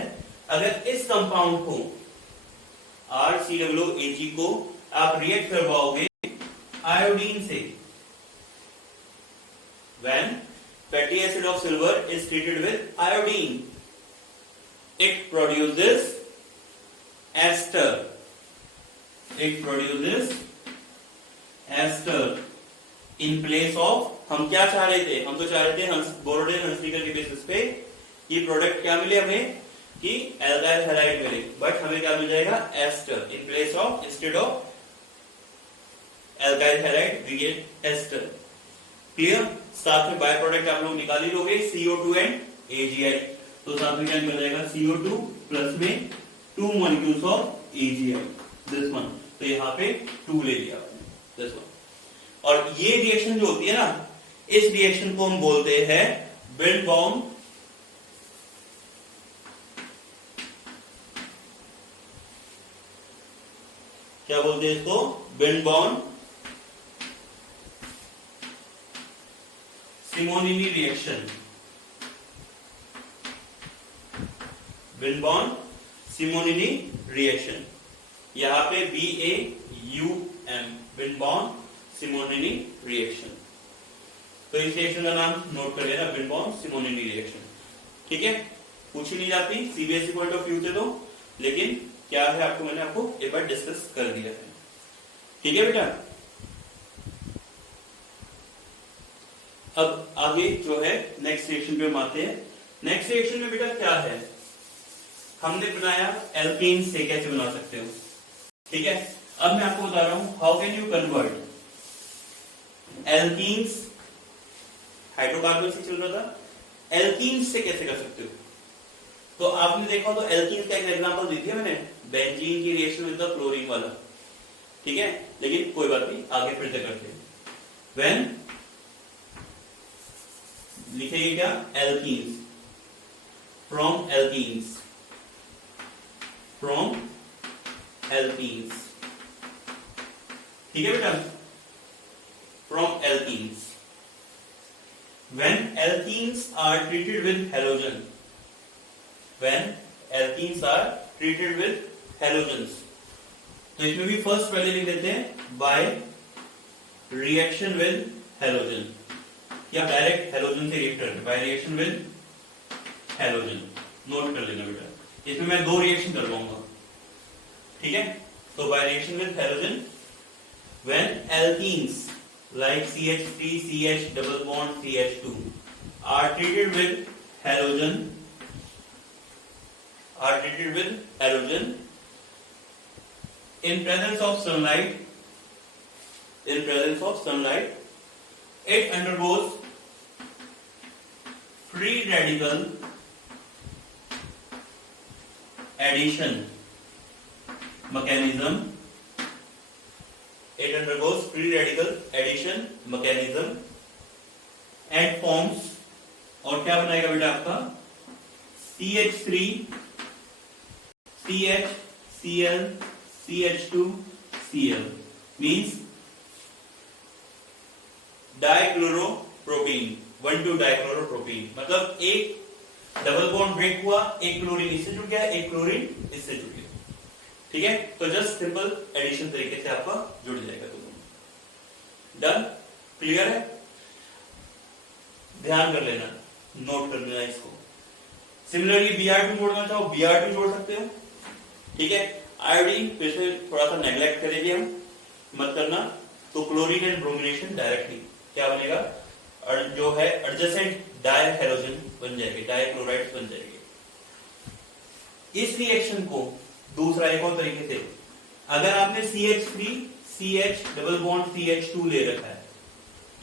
अगर इस कंपाउंड को RCOOAg को आप रिएक्ट करवाओगे आयोडीन से, when fatty acid of silver is treated with iodine, it produces ester, it produces ester in place of, हम क्या चाह रहे थे, हम तो चाह रहे थे बोरोडाइन हंसडीकर के बेसिस पे ये प्रोडक्ट क्या मिले हमें कि एल्काइल हैलाइड मिले, बट हमें क्या मिल जाएगा, ester in place of, instead of alkyl halide we get ester. Clear, साथ में बाय प्रोडक्ट आप लोग निकाल ही लोगे CO2 एंड AgI, तो साथ में क्या मिल जाएगा CO2 प्लस में 2 molecules of AgI, this one, तो यहाँ पे 2 ले लिया आपने, दिस वन। और ये रिएक्शन जो होती है ना, इस रिएक्शन को हम बोलते हैं बिल्ड-बाउंड क्या बोलते हैं इसको, build-bound Simonini reaction, build-bound Simonini reaction, यहां पे BAUM, बिल्ड-बाउंड सिमोनिनी रिएक्शन। तो इस रिएक्शन का नाम नोट कर लेना, बिल्ड-बाउंड सिमोनिनी रिएक्शन, ठीक है। पूछी नहीं जाती सीबीएसई पॉइंट ऑफ व्यू से तो, लेकिन क्या है आपको मैंने आपको एक बार डिस्कस कर दिया है, ठीक है बेटा। अब आगे जो है नेक्स्ट रिएक्शन पे हम आते हैं। नेक्स्ट रिएक्शन में बेटा क्या है, हमने बनाया एल्कीन से कैसे बना सकते हो, ठीक है। अब मैं आपको बता रहा हूं how can you convert alkenes, hydrocarbon से चल रहा था, एल्कीन्स से कैसे कर सकते हो। तो आपने देखा तो एल्कीन का एक एग्जांपल दी थी मैंने, बेंजीन की रिएक्शन विद द क्लोरीन वाला, ठीक है। लेकिन कोई बात नहीं, आगे फिर से करते हैं। व्हेन लिखेंगे क्या, alkenes, from alkenes, from alkenes, ठीक है बेटा, from alkenes. When alkenes are treated with halogen, when alkenes are treated with halogens, तो इसमें भी फर्स्ट पहले लिख देते हैं बाय रिएक्शन विद हैलोजन, या डायरेक्ट हैलोजन से रिएक्ट करते, by reaction with halogen. Note कर लेना बेटा, इसमें मैं 2 रिएक्शन करवाऊंगा, ठीक है। तो by reaction with halogen when alkenes like CH3 CH double bond CH2 are treated with halogen in presence of sunlight, it undergoes free radical addition mechanism. It undergoes free radical addition mechanism and forms, और क्या बनाएगा बेटा आपका CH3 CH Cl CH2 Cl means डाइक्लोरोप्रोपीन, 1,2-डाइक्लोरोप्रोपीन। मतलब एक double bond break हुआ, एक chlorine इससे जुड़ गया, एक क्लोरीन इससे जुड़ गया, ठीक है। तो जस्ट सिंपल एडिशन तरीके से आपका जुड़ जाएगा दोनों। डन, क्लियर है? ध्यान कर लेना, नोट कर लेना इसको। सिमिलरली Br2 जोड़ना चाहो Br2 जोड़ सकते हो, ठीक है। आयोडीन फिर से थोड़ा सा नेग्लेक्ट करेंगे हम, मत करना। तो क्लोरीन एंड ब्रोमिनेशन डायरेक्टली क्या बनेगा, जो है एडजेसेंट डायहैलोजन बन जाएंगे, डाइक्लोराइड्स बन जाएंगे। इस रिएक्शन को दूसरा एक और तरीके से, अगर आपने CH3 CH double bond CH2 ले रखा है,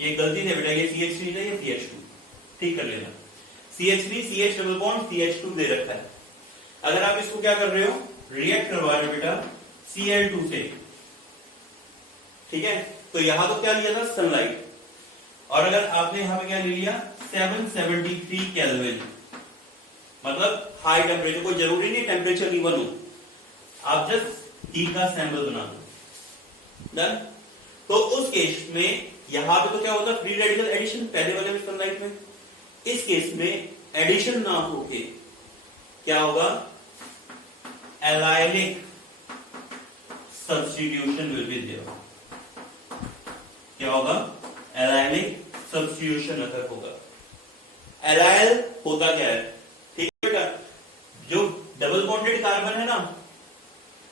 ये गलती से बेटा, ये CH3 नहीं, ये CH2, ठीक कर लेना। CH3 CH double bond CH2 दे रखा है, अगर आप इसको क्या कर रहे हो, रिएक्ट करवा रहे हो बेटा Cl2 से, ठीक है। तो यहां तो क्या लिया था, सनलाइट, और अगर आपने यहां पे क्या ले लिया 773 केल्विन, मतलब हाई टेम्परेचर, कोई जरूरी नहीं टेम्परेचर इवन हो, आप जस्ट हीट का सैंपल बना दो। डन। तो उस केस में यहां पे तो क्या होता है, फ्री रेडिकल एडिशन, पहले वाले में सनलाइट में। इस केस में एडिशन ना होके क्या होगा, allylic substitution will be there. क्या होगा, एलाइलिक सब्स्टिट्यूशन अगर होगा। एलाइल होता क्या है, ठीक है बेटा, जो डबल बॉन्डेड कार्बन है ना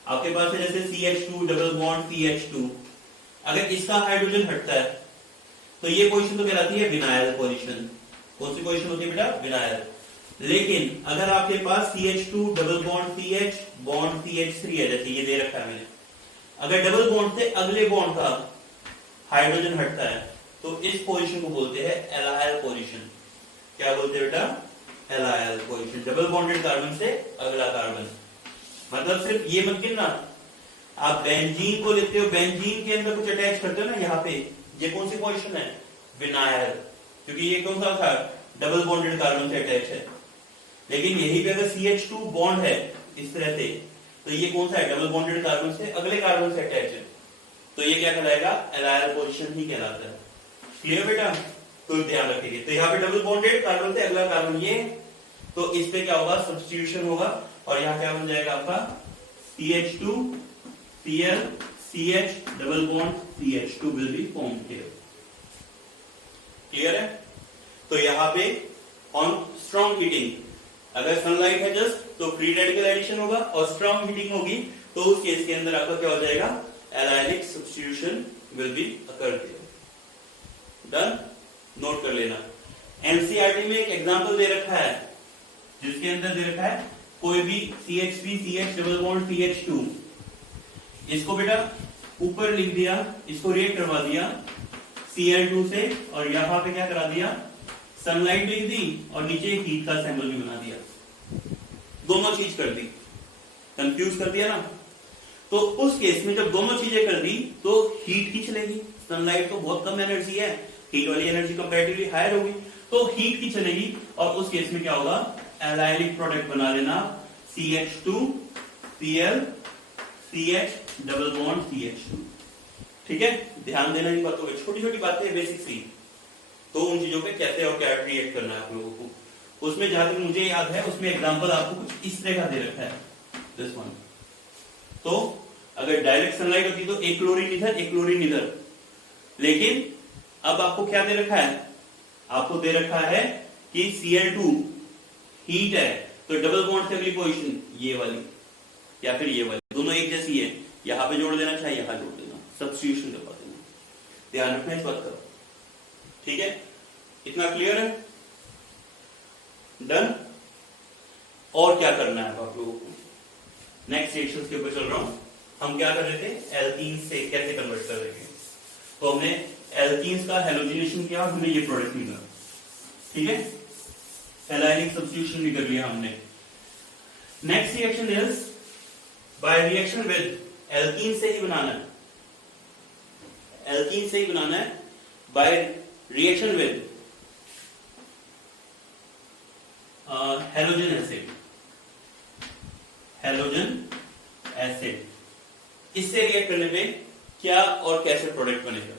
आपके पास है, जैसे CH2 डबल बॉन्ड CH2, अगर इसका हाइड्रोजन हटता है तो ये पोजीशन तो कहलाती है विनाइल पोजीशन। कौन सी पोजीशन होती है बेटा, विनाइल। लेकिन अगर आपके पास CH2 double bond CH bond CH3 है, जैसे ये दे रखा है मैंने, अगर डबल बॉन्ड से अगले बॉन्ड का हाइड्रोजन हटता है तो इस पोजीशन को बोलते हैं एलाइल पोजीशन। क्या बोलते हैं बेटा, allyl position, double bonded carbon से अगला कार्बन। मतलब सिर्फ ये मत गिनना, आप बेंजीन को लेते हो, बेंजीन के अंदर कुछ अटैच करते हो ना, यहाँ पे ये कौन सी पोजीशन है, विनाइल, क्योंकि ये कौन सा था, डबल बॉन्डेड कार्बन से अटैच है। लेकिन यही पे अगर CH2 बॉन्ड है इस तरह से, तो ये कौन सा है, डबल बॉन्डेड कार्बन से अगले कार्बन से अटैच है, तो ये क्या कहलाएगा, एलाइल पोजीशन ही कहलाता है। क्लियर बेटा, तो ध्यान रखिए। तो यहाँ पे डबल बॉन्डेड कार्बन से अगला कार्बन ये, तो इस पे क्या होगा, सब्स्टिट्यूशन होगा, और यहाँ क्या बन जाएगा आपका CH2 Cl CH double bond CH2 will be formed here. Clear है? तो यहाँ पे ऑन स्ट्रॉन्ग हीटिंग, अगर सनलाइट है जस्ट तो फ्री रेडिकल एडिशन होगा, और स्ट्रॉन्ग हीटिंग होगी तो उस केस के अंदर आपका क्या हो जाएगा, allylic substitution will be occur here. Done, note कर लेना। एनसीईआरटी में एक एग्जांपल दे रखा है, जिसके अंदर दे रखा है कोई भी CH3 CH double bond CH2, इसको बेटा ऊपर लिख दिया, इसको रिएक्ट करवा दिया Cl2 से, और यहां पे क्या करा दिया, सनलाइट लिख दी, और नीचे हीट का सैंपल भी बना दिया। दोनों चीज कर दी, कंफ्यूज कर दिया ना। तो उस केस में जब दोनों चीजें कर दी तो हीट की चलेगी, सनलाइट तो बहुत कम एनर्जी है, हीट वाली एनर्जी कंपैरेटिवली हायर होगी, तो हीट की चलेगी, और उस केस में क्या होगा, एलाइलिक प्रोडक्ट बना लेना CH2 Cl CH double bond CH2। ठीक है, ध्यान देना इन बातों पे, छोटी छोटी बातें बेसिक सी, तो उन चीजों पे कैसे और क्या रिएक्ट करना है आप लोगों को। उसमें जहां तक मुझे याद है, उसमें एग्जांपल आपको कुछ इस तरह का दे रखा है, दिस वन। तो अगर डायरेक्ट सनलाइट होती तो एक क्लोरीन इधर एक क्लोरीन इधर, लेकिन अब आपको क्या दे रखा है, आपको दे रखा है कि Cl2 हीट है, तो डबल बॉन्ड से अगली पोजीशन ये वाली या फिर ये वाली, दोनों एक जैसी है, यहां पे जोड़ देना, चाहे यहां जोड़ देना, सब्स्टिट्यूशन करवा देना। ध्यान रखना इस बात का, ठीक है? इतना क्लियर है? डन? और क्या करना है आप लोगों को? नेक्स्ट रिएक्शंस के ऊपर चल रहा हूं। हम क्या कर रहे थे, एल्कीन्स से कैसे कन्वर्ट कर रहे हैं। तो हमने एल्कीन्स का हेलोजिनेशन किया, हमने ये प्रोडक्ट निकाला, ठीक है? एलाइनिक सब्स्टिट्यूशन भी कर लिया हमने। Next reaction is by reaction with, alkene से ही बनाना है, एल्कीन से ही बनाना है, by reaction with halogen acid, halogen acid, इससे रिएक्ट करने पे क्या और कैसे प्रोडक्ट बनेगा,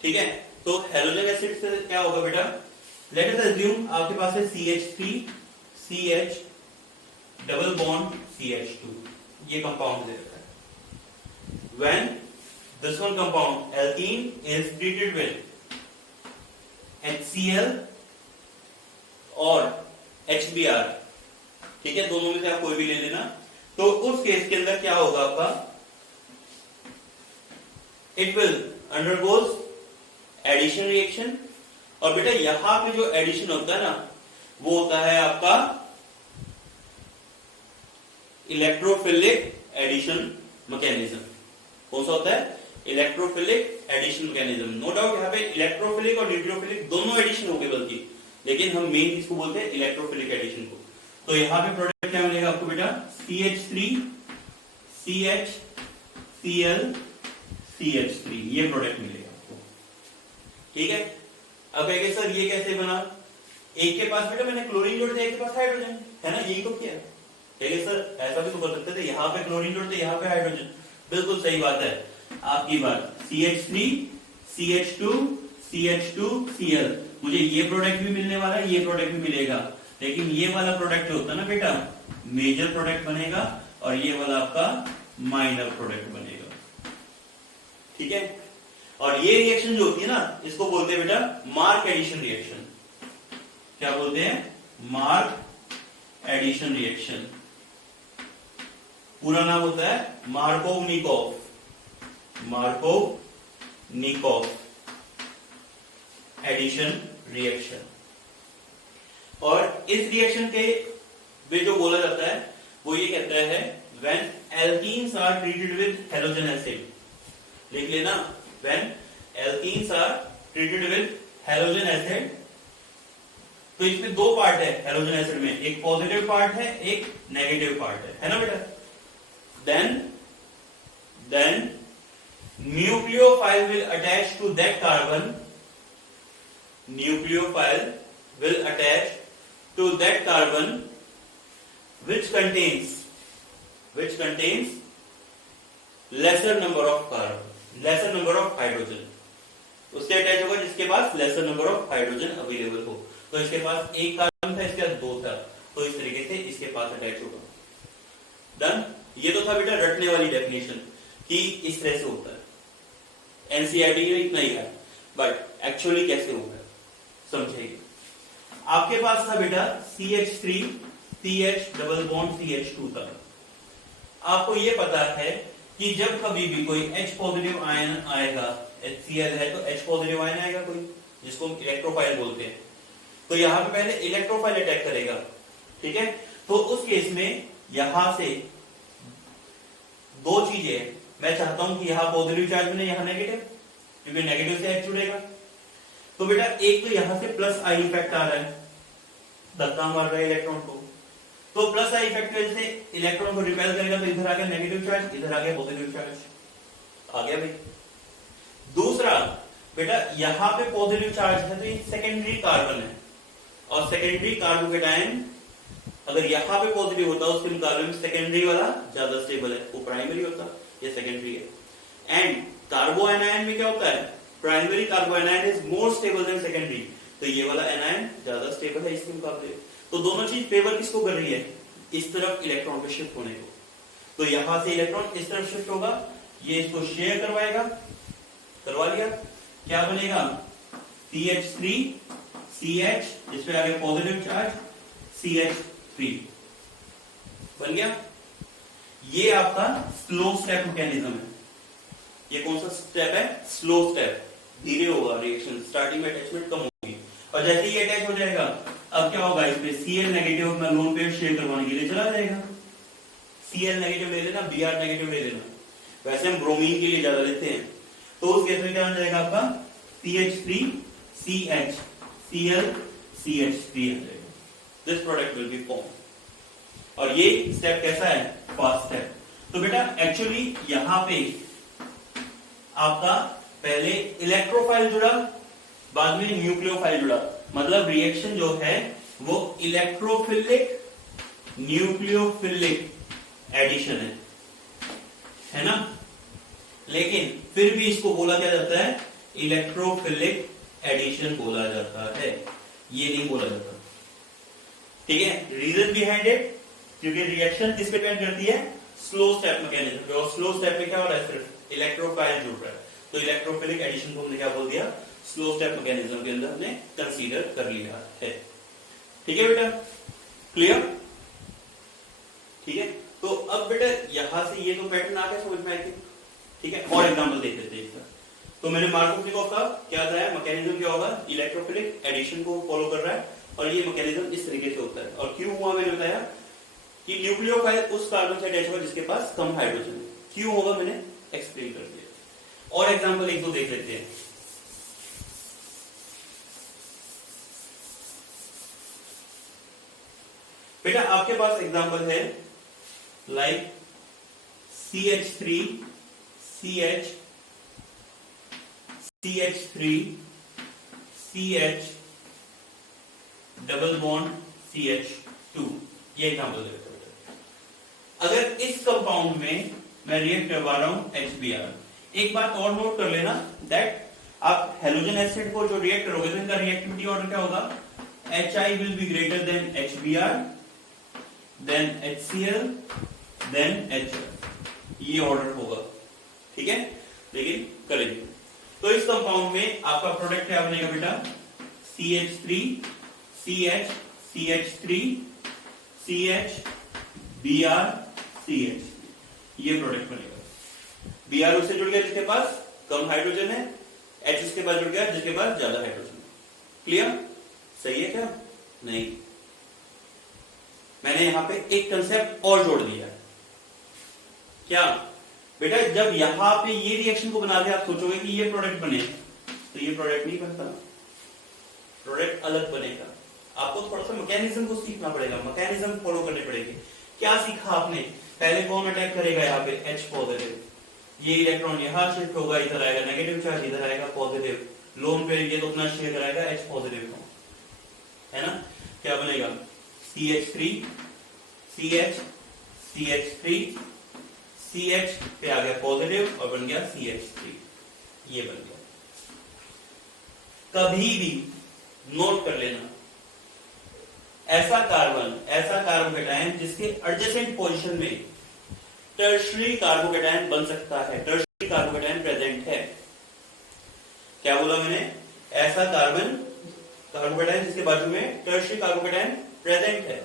ठीक है? तो हेलोजन एसिड से क्या होगा बेटा, लेट अस अज्यूम आपके पास है CH3 CH double bond CH2, ये कंपाउंड दे रखा है। When this one compound alkene is treated with HCl और HBr, ठीक है, दोनों में से आप कोई भी ले लेना, तो उस केस के अंदर क्या होगा आपका, it will undergoes addition reaction, और बेटा यहां पे जो एडिशन होता है ना, वो होता है आपका इलेक्ट्रोफिलिक एडिशन मैकेनिज्म। कौन सा होता है, electrophilic addition mechanism. No doubt यहाँ पे इलेक्ट्रोफिलिक और न्यूट्रोफिलिक दोनों एडिशन हो गए, बल्कि लेकिन हम मेन इसको बोलते हैं इलेक्ट्रोफिलिक एडिशन को। तो यहाँ पे प्रोडक्ट क्या मिलेगा आपको बेटा, CH3 CH Cl CH3, ये प्रोडक्ट मिलेगा आपको, ठीक है? अब कहेंगे सर ये कैसे बना, एक के पास बेटा मैंने क्लोरीन जोड़ दिया, एक के पास हाइड्रोजन है ना, यही तो किया। कहेंगे सर ऐसा भी तो कर सकते थे, यहाँ पे क्लोरीन जोड़ते यहाँ पे हाइड्रोजन, बिल्कुल सही बात है आपकी बात। CH3 CH2 CH2 Cl, मुझे ये प्रोडक्ट भी मिलने वाला है, ये प्रोडक्ट भी मिलेगा, लेकिन ये वाला प्रोडक्ट जो होता है ना बेटा, मेजर प्रोडक्ट बनेगा, और ये वाला आपका माइनर प्रोडक्ट बनेगा, ठीक है? और ये रिएक्शन जो होती है ना, इसको बोलते हैं बेटा मार्क एडिशन रिएक्शन। क्या बोलते हैं, मार्क एडिशन रिएक्शन। पूरा नाम होता है मार्कोव-निकोव, मार्कोव-निकोव एडिशन रिएक्शन। और इस रिएक्शन के में जो बोला जाता है वो ये कहता है, when alkenes are treated with halogen acid, लिख लेना, when alkenes are treated with halogen acid. तो इसमें दो पार्ट है हेलोजन एसिड में, एक पॉजिटिव पार्ट है, एक नेगेटिव पार्ट है ना बेटा? then nucleophile will attach to that carbon, nucleophile will attach to that carbon which contains lesser number of carbon, lesser number of hydrogen, उससे अटैच होगा जिसके पास lesser number of hydrogen available हो। तो इसके पास एक कार्बन था, इसके पास दो था, तो इस तरीके से इसके पास अटैच होगा। डन? ये तो था बेटा रटने वाली डेफिनेशन कि इस तरह से होता है, एनसीईआरटी में इतना ही है, बट एक्चुअली कैसे होगा समझेंगे। आपके पास था बेटा CH3 CH double bond CH2 था। आपको ये पता है कि जब कभी भी कोई H पॉजिटिव आयन आएगा, HCl है तो H पॉजिटिव आयन आएगा कोई, जिसको हम इलेक्ट्रोफाइल बोलते हैं, तो यहां पे पहले इलेक्ट्रोफाइल अटैक करेगा, ठीक है? तो उस केस में यहां से दो चीजें, मैं चाहता हूं कि यहां पॉजिटिव चार्ज बने, यहां नेगेटिव, क्योंकि नेगेटिव से H जुड़ेगा। तो बेटा एक तो यहां से प्लस आई इफेक्ट आ रहा है, धक्का मार रहा है इलेक्ट्रॉन को, तो प्लस आई इफेक्ट की वजह से इलेक्ट्रॉन को रिपेल करेगा, तो इधर आ गया नेगेटिव चार्ज, इधर आ गया पॉजिटिव चार्ज, आ गया भाई। दूसरा बेटा यहां पे पॉजिटिव चार्ज है तो ये सेकेंडरी कार्बन है, और सेकेंडरी कार्बोकेटायन अगर यहां पे पॉजिटिव होता है उसके मुकाबले में सेकेंडरी वाला ज्यादा स्टेबल है, वो प्राइमरी होता, ये सेकेंडरी है। एंड कार्बोएनायन में क्या होता है, primary कार्बोएनायन is more stable then secondary, तो ये वाला एनायन ज्यादा स्टेबल है इसके मुकाबले। तो दोनों चीज फेवर किसको कर रही है, इस तरफ इलेक्ट्रॉन पे शिफ्ट होने को। तो यहां से इलेक्ट्रॉन इस तरफ शिफ्ट होगा, ये इसको शेयर करवाएगा, करवा लिया, क्या बनेगा CH3 CH, इस पे आ गया पॉजिटिव चार्ज CH3 बन गया। ये आपका स्लो स्टेप मैकेनिज्म है। ये कौन सा स्टेप है? स्लो स्टेप, धीरे होगा रिएक्शन, स्टार्टिंग में अटैचमेंट कम होगी और जैसे ही अटैच हो जाएगा अब क्या होगा, इसमें Cl नेगेटिव अपना लोन पेयर शेयर करवाने के लिए चला जाएगा। Cl नेगेटिव ले लेना, Br नेगेटिव ले लेना, वैसे हम ब्रोमीन के लिए ज्यादा लेते हैं। तो उस केस में क्या हो जाएगा आपका CH3 CH Cl CH3 आ जाएगा। This product will be form. और ये स्टेप कैसा है? Fast step. तो बेटा एक्चुअली यहां पे आपका पहले इलेक्ट्रोफाइल जुड़ा, बाद में न्यूक्लियोफाइल जुड़ा, मतलब रिएक्शन जो है वो इलेक्ट्रोफिलिक न्यूक्लियोफिलिक एडिशन है ना। लेकिन फिर भी इसको बोला क्या जाता है? इलेक्ट्रोफिलिक एडिशन बोला जाता है, ये नहीं बोला जाता। ठीक है, रीजन बिहाइंड इट, क्योंकि रिएक्शन किस पे डिपेंड करती है? स्लो स्टेप मैकेनिज्म पे। और स्लो स्टेप में क्या हो रहा है? सिर्फ इलेक्ट्रोफाइल जुड़ रहा है, तो इलेक्ट्रोफिलिक एडिशन को हमने क्या बोल दिया? स्लो स्टेप मैकेनिज्म के अंदर हमने कंसीडर कर लिया है। ठीक है बेटा, क्लियर? ठीक है, तो अब बेटा यहां से ये तो पैटर्न आ गया समझ में आएगी। ठीक है, और एग्जांपल देख लेते हैं इसका। तो मैंने मार्कोव का क्या बताया? मैकेनिज्म क्या होगा? इलेक्ट्रोफिलिक एडिशन को फॉलो कर रहा है और ये मैकेनिज्म इस तरीके से होता है। और क्यों हुआ मैंने बताया कि न्यूक्लियोफाइल उस कार्बन से अटैच होगा जिसके पास कम हाइड्रोजन है। क्यों होगा मैंने एक्सप्लेन कर दिया। और एग्जांपल एक दो देख लेते हैं। बेटा आपके पास एग्जांपल है like CH3 CH CH3 CH double bond CH2, ये एग्जांपल देते हैं। अगर इस कंपाउंड में मैं रिएक्ट करवा रहा हूं HBr, एक बात और नोट कर लेना दैट आप हेलोजन एसिड को जो रिएक्ट करोगे तो इनका रिएक्टिविटी ऑर्डर क्या होगा? HI will be greater than HBr, then HCl, then HF, ये ऑर्डर होगा। ठीक है, लेकिन करेंगे। तो इस कंपाउंड में आपका प्रोडक्ट क्या बनेगा बेटा? CH3 CH CH3 CH Br CH, ये प्रोडक्ट बनेगा। Br उससे जुड़ गया जिसके पास कम हाइड्रोजन है, H उसके पास जुड़ गया जिसके पास ज्यादा हाइड्रोजन है। क्लियर? सही है क्या? नहीं, मैंने यहां पे एक कंसेप्ट और जोड़ दिया। क्या बेटा? जब यहां पे ये रिएक्शन को बना दिया आप सोचोगे कि ये प्रोडक्ट बने, तो ये प्रोडक्ट नहीं बनता, प्रोडक्ट अलग बनेगा। आपको थोड़ा सा मैकेनिज्म को सीखना पड़ेगा, मैकेनिज्म फॉलो करने पड़ेगी। क्या सीखा आपने? पहले कौन अटैक करेगा यहाँ पे? H पॉजिटिव, ये इलेक्ट्रॉन यहां शिफ्ट होगा, इधर आएगा नेगेटिव चार्ज, इधर आएगा पॉजिटिव, लोन पे ये तो अपना शेयर कराएगा H पॉजिटिव को, है ना। क्या बनेगा? CH3 CH CH3 CH पे आ गया पॉजिटिव और बन गया CH3, ये बन गया। कभी भी नोट कर लेना, ऐसा कार्बोकेटायन जिसके एडजेसेंट पोजीशन में टर्शियरी कार्बोकेटायन बन सकता है, टर्शियरी कार्बोकेटायन प्रेजेंट है। क्या बोला मैंने? ऐसा कार्बोकेटायन जिसके बाजू में टर्शियरी कार्बोकेटायन प्रेजेंट है,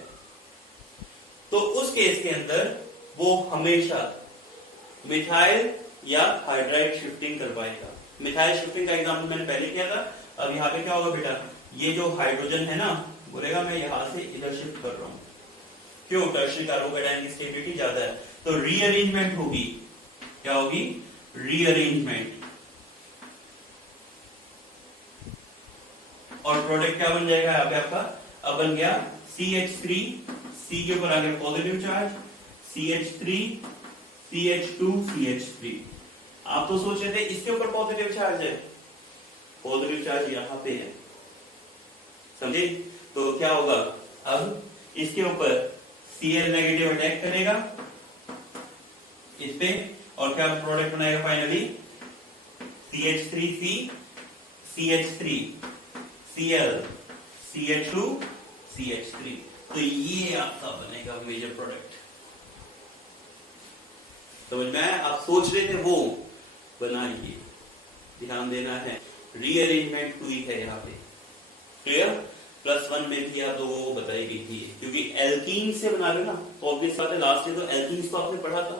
तो उस केस के अंदर वो हमेशा मिथाइल या हाइड्राइड शिफ्टिंग करवाएगा। मिथाइल शिफ्टिंग का एग्जांपल मैंने पहले किया था। अब यहाँ पे क्या होगा बेटा? ये जो हाइड्रोजन है ना, बोलेगा मैं यहां से इधर शिफ्ट कर रहा हूं। क्यों? टर्शियरी कार्बोकेटायन की स्टेबिलिटी ज्यादा है, तो रीअरेंजमेंट होगी। क्या होगी? रीअरेंजमेंट। और प्रोडक्ट क्या बन जाएगा यहाँ पे आपका? अब बन गया CH3, C के ऊपर आ गया positive charge, CH3 CH2 CH3। आप तो सोच रहे थे इसके ऊपर पॉजिटिव चार्ज है, पॉजिटिव चार्ज यहां पे है, समझे? तो क्या होगा? अब इसके ऊपर Cl नेगेटिव अटैक करेगा इस पे, और क्या प्रोडक्ट बनाएगा finally? CH3C CH3 Cl CH2 CH3। तो ये आपका बनेगा मेजर प्रोडक्ट। समझ में आया? आप सोच रहे थे वो बनाइए, ध्यान देना है, रीअरेंजमेंट हुई है यहाँ पे। क्लियर? +1 में भी आप लोगों को बताई गई थी, क्योंकि एल्कीन से बना रहे ना, तो ऑब्वियस बात है लास्ट में तो एल्कीन्स तो आपने पढ़ा था,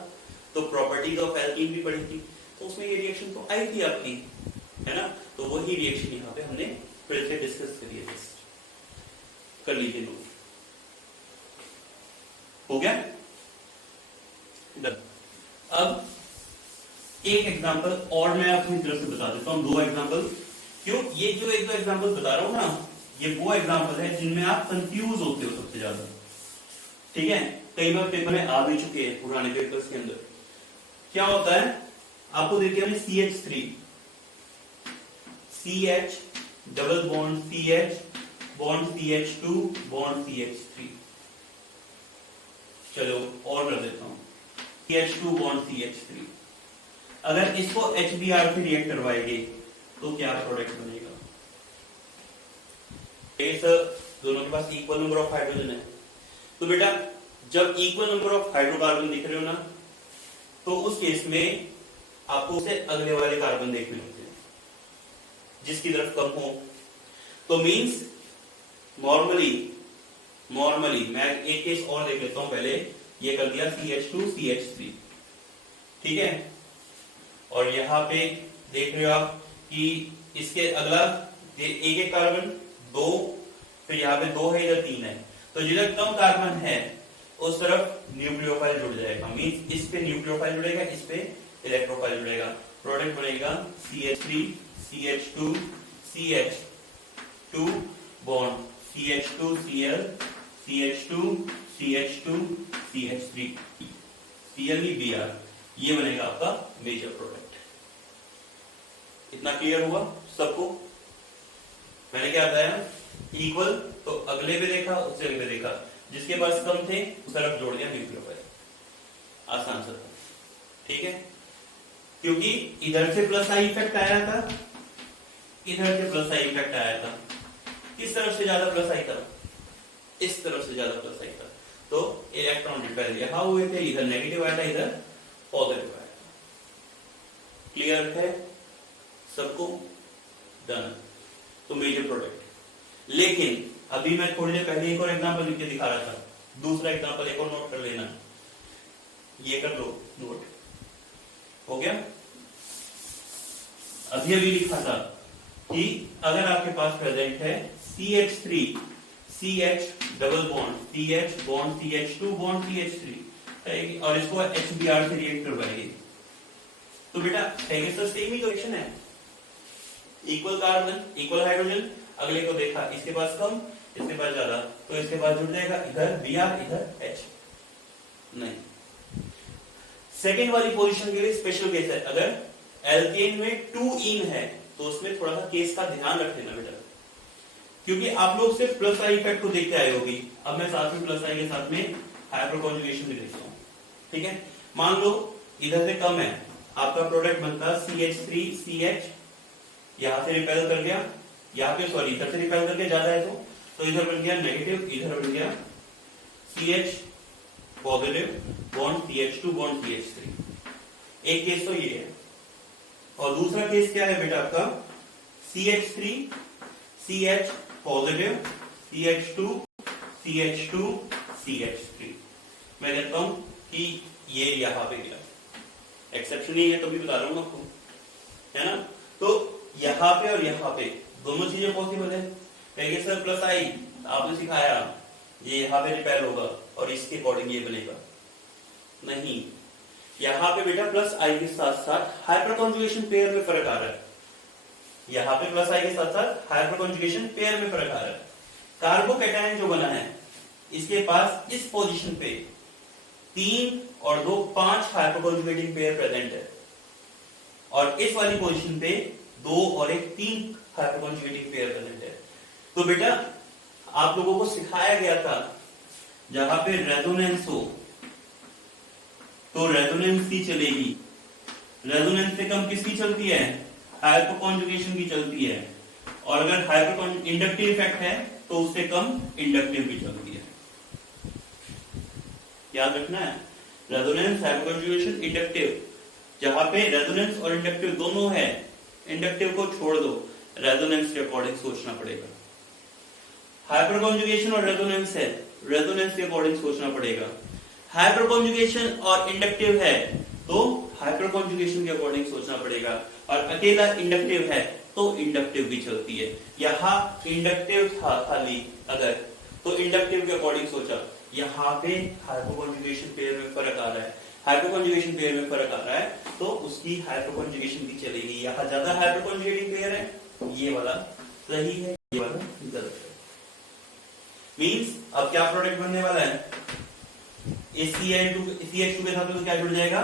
तो प्रॉपर्टीज ऑफ एल्कीन भी पढ़ी थी, तो उसमें ये रिएक्शन तो आई थी आपकी, है ना? तो वही रिएक्शन यहाँ पे हमने फिर से डिस्कस करिए, कर लीजिए लोग। हो गया? अब एक एग्जांपल और मैं अपनी तरफ से बता देता हूं, 2 एग्जांपल। क्यों? ये जो 1-2 एग्जांपल बता रहा हूं ना, ये वो एग्जांपल है जिनमें आप कंफ्यूज होते हो सबसे ज्यादा, ठीक है? कई बार पेपर में आ भी चुके हैं पुराने पेपर्स के अंदर। क्या होता है, आपको देखिए हमने CH3, CH double bond CH bond CH2 bond CH3, चलो और कर देता हूं, CH2 बॉन्ड CH3। अगर इसको HBr से रिएक्ट करवाएंगे तो क्या प्रोडक्ट बनेगा? दोनों के पास इक्वल नंबर ऑफ हाइड्रोजन है, तो बेटा जब इक्वल नंबर ऑफ हाइड्रोकार्बन दिख रहे हो ना, तो उस केस में आपको उससे अगले वाले कार्बन देखने होते हैं जिसकी तरफ कम हो। तो मींस नॉर्मली मैं एक केस और देख लेता हूं पहले। ये कर दिया CH2 CH3, ठीक है? और यहां पे देख रहे हो आप कि इसके अगला एक कार्बन 2, फिर यहाँ पे 2 है, इधर 3 है, तो जिधर कम कार्बन है उस तरफ न्यूक्लियोफाइल जुड़ जाएगा। मींस इस पे न्यूक्लियोफाइल जुड़ेगा, इस पे इलेक्ट्रोफाइल जुड़ेगा, प्रोडक्ट बनेगा CH3 CH2 CH2 bond CH2 Cl CH2 CH2 CH3 Cl Br, ये बनेगा आपका मेजर प्रोडक्ट। इतना क्लियर हुआ सबको? मैंने क्या बताया, इक्वल तो अगले पे देखा, उससे अगले देखा, जिसके पास कम थे उस तरफ जोड़ दिया न्यूक्लियोफाइल। आसान सा, ठीक है? क्योंकि इधर से प्लस आई इफेक्ट आया था, इधर से प्लस आई इफेक्ट आया था। किस तरफ से ज्यादा प्लस आई था? इस तरफ से ज्यादा प्लस आई था, तो इलेक्ट्रॉन रिपेल यहां हुए थे, इधर नेगेटिव आया था, इधर पॉजिटिव आया था। क्लियर है सबको? डन। तो मेजर प्रोडक्ट। लेकिन अभी मैं थोड़ी देर पहले एक और एग्जांपल लिख के दिखा रहा था, दूसरा एग्जांपल एक और नोट कर लेना, ये कर लो नोट। हो गया? अभी लिखा था कि अगर आपके पास प्रेजेंट है CH3 CH double bond CH bond CH2 bond CH3 और इसको HBr से रिएक्ट करवाएंगे, तो बेटा सेम ही तो रिएक्शन है, इक्वल कार्बन इक्वल हाइड्रोजन, अगले को देखा इसके पास कम इसके पास ज्यादा, तो इसके पास जुड़ जाएगा, इधर Br इधर H नहीं। सेकेंड वाली पोजीशन के लिए स्पेशल केस है, अगर एल्केन में 2 इन है तो उसमें थोड़ा सा केस का ध्यान रख लेना बेटा, क्योंकि आप लोग सिर्फ प्लस आई इफेक्ट को देखते आए होगी। अब मैं साथ में प्लस आई के साथ में हाइपर कॉन्जुगेशन भी देखता हूं, ठीक है? मान लो इधर से कम है, आपका प्रोडक्ट बनता CH3 CH, यहां से रिपेल कर गया, यहाँ पे सॉरी इधर से रिपेल करके ज्यादा है तो इधर बन गया नेगेटिव, इधर बन गया CH positive bond CH2 bond CH3। एक केस तो ये है, और दूसरा केस क्या है बेटा आपका CH3 CH positive CH2 CH2 CH3। मैं कहता हूं कि ये यहां पे गया, एक्सेप्शन ही है तो भी बता रहा हूं आपको, है ना? तो यहां पे और यहां पे दोनों चीजें पॉसिबल है। कहेंगे सर प्लस आई आपने सिखाया ये यहां पे रिपेल होगा और इसके अकॉर्डिंग ये बनेगा, नहीं, यहां पे बेटा प्लस आई के साथ साथ हाइपर कॉन्जुगेशन पेयर में फर्क आ रहा है। यहां पे प्लस आई के साथ साथ हाइपर कॉन्जुगेशन पेयर में फर्क आ रहा है। कार्बोकैटायन जो बना है इसके पास इस पोजीशन पे 3 और 2 5 हाइपर कॉन्जुगेटिंग पेयर प्रेजेंट है, और इस वाली पोजीशन पे 2 और 1 3 हाइपर कॉन्जुगेटिंग पेयर प्रेजेंट है। तो बेटा आप लोगों को सिखाया गया था जहां पे रेजोनेंस हो तो रेजोनेंस की चलेगी, रेजोनेंस से कम किसकी चलती है? हाइपर कॉन्जुगेशन की चलती है, और अगर हाइपर इंडक्टिव इफेक्ट है तो उससे कम इंडक्टिव की चलती है। याद रखना है, रेजोनेंस हाइपर कॉन्जुगेशन इंडक्टिव, जहां पे रेजोनेंस और इंडक्टिव दोनों है, इंडक्टिव को छोड़ दो, रेजोनेंस के अकॉर्डिंग सोचना पड़ेगा। हाइपर कॉन्जुगेशन और रेजोनेंस है, रेजोनेंस के अकॉर्डिंग सोचना पड़ेगा। हाइपर कॉन्जुगेशन और इंडक्टिव है तो हाइपर कॉन्जुगेशन के अकॉर्डिंग सोचना पड़ेगा, और अकेला इंडक्टिव है तो इंडक्टिव भी चलती है। यहाँ इंडक्टिव था खाली अगर, तो इंडक्टिव के अकॉर्डिंग सोचा। यहाँ पे हाइपर कॉन्जुगेशन पेयर में फर्क आ रहा है, हाइपर कॉन्जुगेशन पेयर में फर्क आ रहा है तो उसकी हाइपर कॉन्जुगेशन भी चलेगी। यहाँ ज्यादा हाइपर कॉन्जुगेटिंग पेयर है, ये वाला सही है, ये वाला गलत है। मींस अब क्या प्रोडक्ट बनने वाला है, CH2 के साथ में क्या जुड़ जाएगा,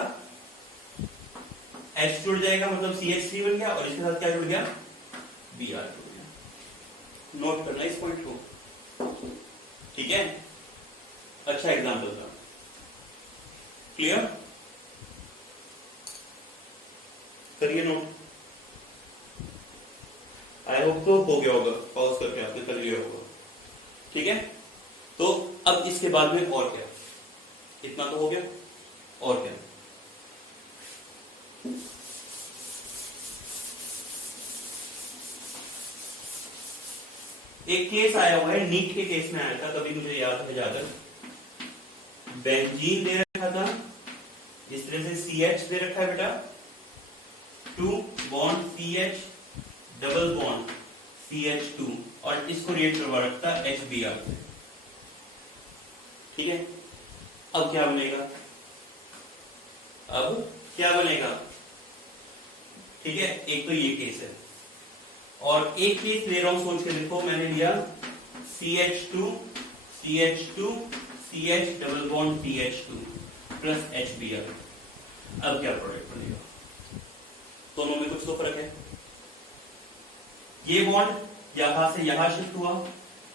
H जुड़ जाएगा, मतलब CH3 बन गया, और इसके साथ क्या जुड़ गया, Br जुड़ गया। नोट करना इस पॉइंट को, ठीक है। अच्छा एग्जांपल था, क्लियर, करिए नोट। आई होप तो हो गया होगा, पॉज करके आपने कर लिया होगा, ठीक है। तो अब इसके बाद में और क्या, इतना तो हो गया, और क्या, एक केस आया हुआ है, नीट के केस में आया था, कभी मुझे याद है जाकर, बेंजीन दे रखा था, इस तरह से CH दे रखा है बेटा, 2 bond CH double bond CH2, और इसको रिएक्ट करवा रखता HBr, ठीक है। अब क्या बनेगा, अब क्या बनेगा, ठीक है। एक तो ये केस है, और एक केस ले रहा हूं, सोच के देखो, मैंने लिया CH2 CH double bond CH2 plus HBr। अब क्या प्रोडक्ट बनेगा, दोनों में कुछ तो फर्क है। ये बॉन्ड यहां से यहां शिफ्ट हुआ,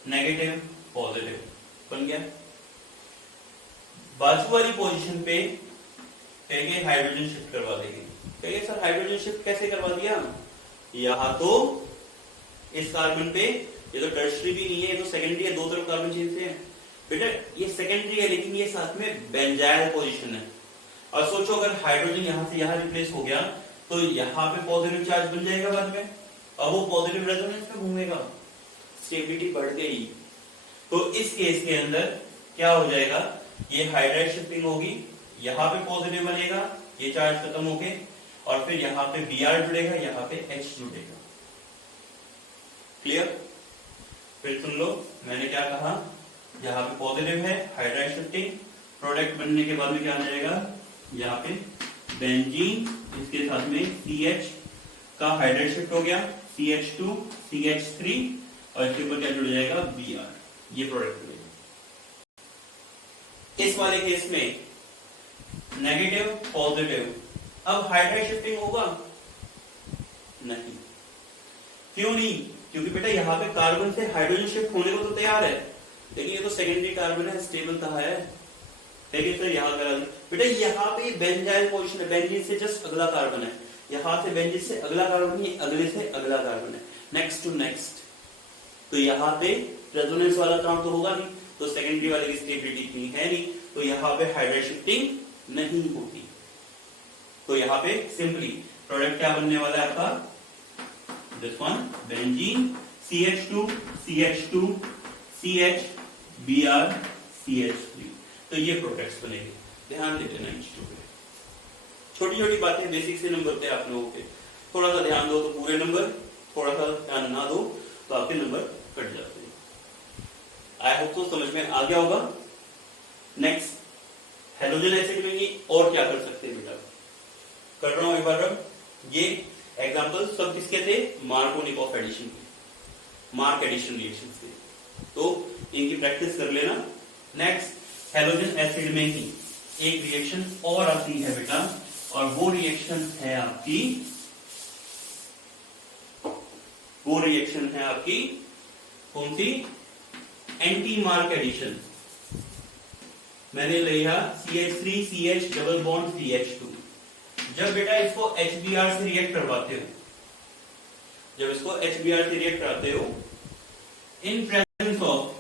नेगेटिव पॉजिटिव बन गया। बाजू वाली पोजीशन पे कहेंगे हाइड्रोजन शिफ्ट करवा देंगे, कहेंगे सर हाइड्रोजन शिफ्ट कैसे करवा दिया, यहां तो इस कार्बन पे, ये तो टर्शरी भी नहीं है, ये तो सेकेंडरी है, दो तरफ कार्बन चेंज है बेटा, ये सेकेंडरी है, लेकिन ये साथ में बेंजाइल पोजीशन है। और सोचो अगर हाइड्रोजन यहां से यहां रिप्लेस हो गया तो यहां पे पॉजिटिव चार्ज बन जाएगा बाद में, अब वो पॉजिटिव रेजोनेंस में घूमेगा, स्टेबिलिटी बढ़ गई। तो इस केस के अंदर क्या हो जाएगा, ये हाइड्राइड शिफ्टिंग होगी, यहाँ पे पॉजिटिव बनेगा, ये चार्ज खत्म होके, और फिर यहाँ पे Br जुड़ेगा, यहाँ पे H जुड़ेगा, क्लियर। फिर सुन लो, मैंने क्या कहा, यहाँ पे पॉजिटिव है, हाइड्राइड शिफ्टिंग, प्रोडक्ट बनने के बाद में क्या आ जाएगा, यहाँ पे बेंजीन, इसके साथ में CH का हाइड्राइड शिफ्ट हो गया, CH2 CH3, और इसके ऊपर क्या जुड़ जाएगा, Br, ये प्रोडक्ट जुड़ेगा। इस वाले केस में नेगेटिव पॉजिटिव, अब हाइड्राइड शिफ्टिंग होगा नहीं, क्यों नहीं, क्योंकि बेटा यहाँ पे कार्बन से हाइड्रोजन शिफ्ट होने को तो तैयार है, लेकिन ये तो सेकेंडरी कार्बन है, स्टेबल कहाँ है, लेकिन सर यहाँ करा बेटा, यहाँ पे बेंजाइल पोजीशन है, बेंजीन से जस्ट अगला कार्बन है, यहाँ से बेंजीन से अगला कार्बन नहीं, अगले से अगला कार्बन है, नेक्स्ट टू नेक्स्ट, तो यहाँ पे रेजोनेंस वाला काम तो होगा नहीं, तो सेकेंडरी वाले की स्टेबिलिटी इतनी है नहीं, तो यहाँ पे हाइड्राइड शिफ्टिंग नहीं होती। तो यहाँ पे सिंपली प्रोडक्ट क्या बनने वाला है आपका, this one benzene CH2 CH2 CH Br CH3, तो ये प्रोडक्ट्स बनेंगे, ध्यान दे देना इन चीजों पे। छोटी छोटी बातें बेसिक से नंबर पे आप लोगों के, थोड़ा सा ध्यान दो तो पूरे नंबर, थोड़ा सा ध्यान ना दो तो आपके नंबर कट जाते हैं। आई होप तो समझ में आ गया होगा। नेक्स्ट हेलोजन एसिड में और क्या कर सकते हैं बेटा, कर रहा हूं एक बार। ये एग्जांपल सब किसके थे, मार्कोनिकॉफ एडिशन के, मार्क एडिशन रिएक्शन से, तो इनकी प्रैक्टिस कर लेना। नेक्स्ट हेलोजन एसिड में ही एक रिएक्शन और आती है बेटा, और वो रिएक्शन है आपकी, कौन सी, एंटी मार्क एडिशन। मैंने लिया CH3 CH double bond CH2, जब बेटा इसको HBr से रिएक्ट करवाते हो, जब इसको HBr से रिएक्ट कराते हो in presence of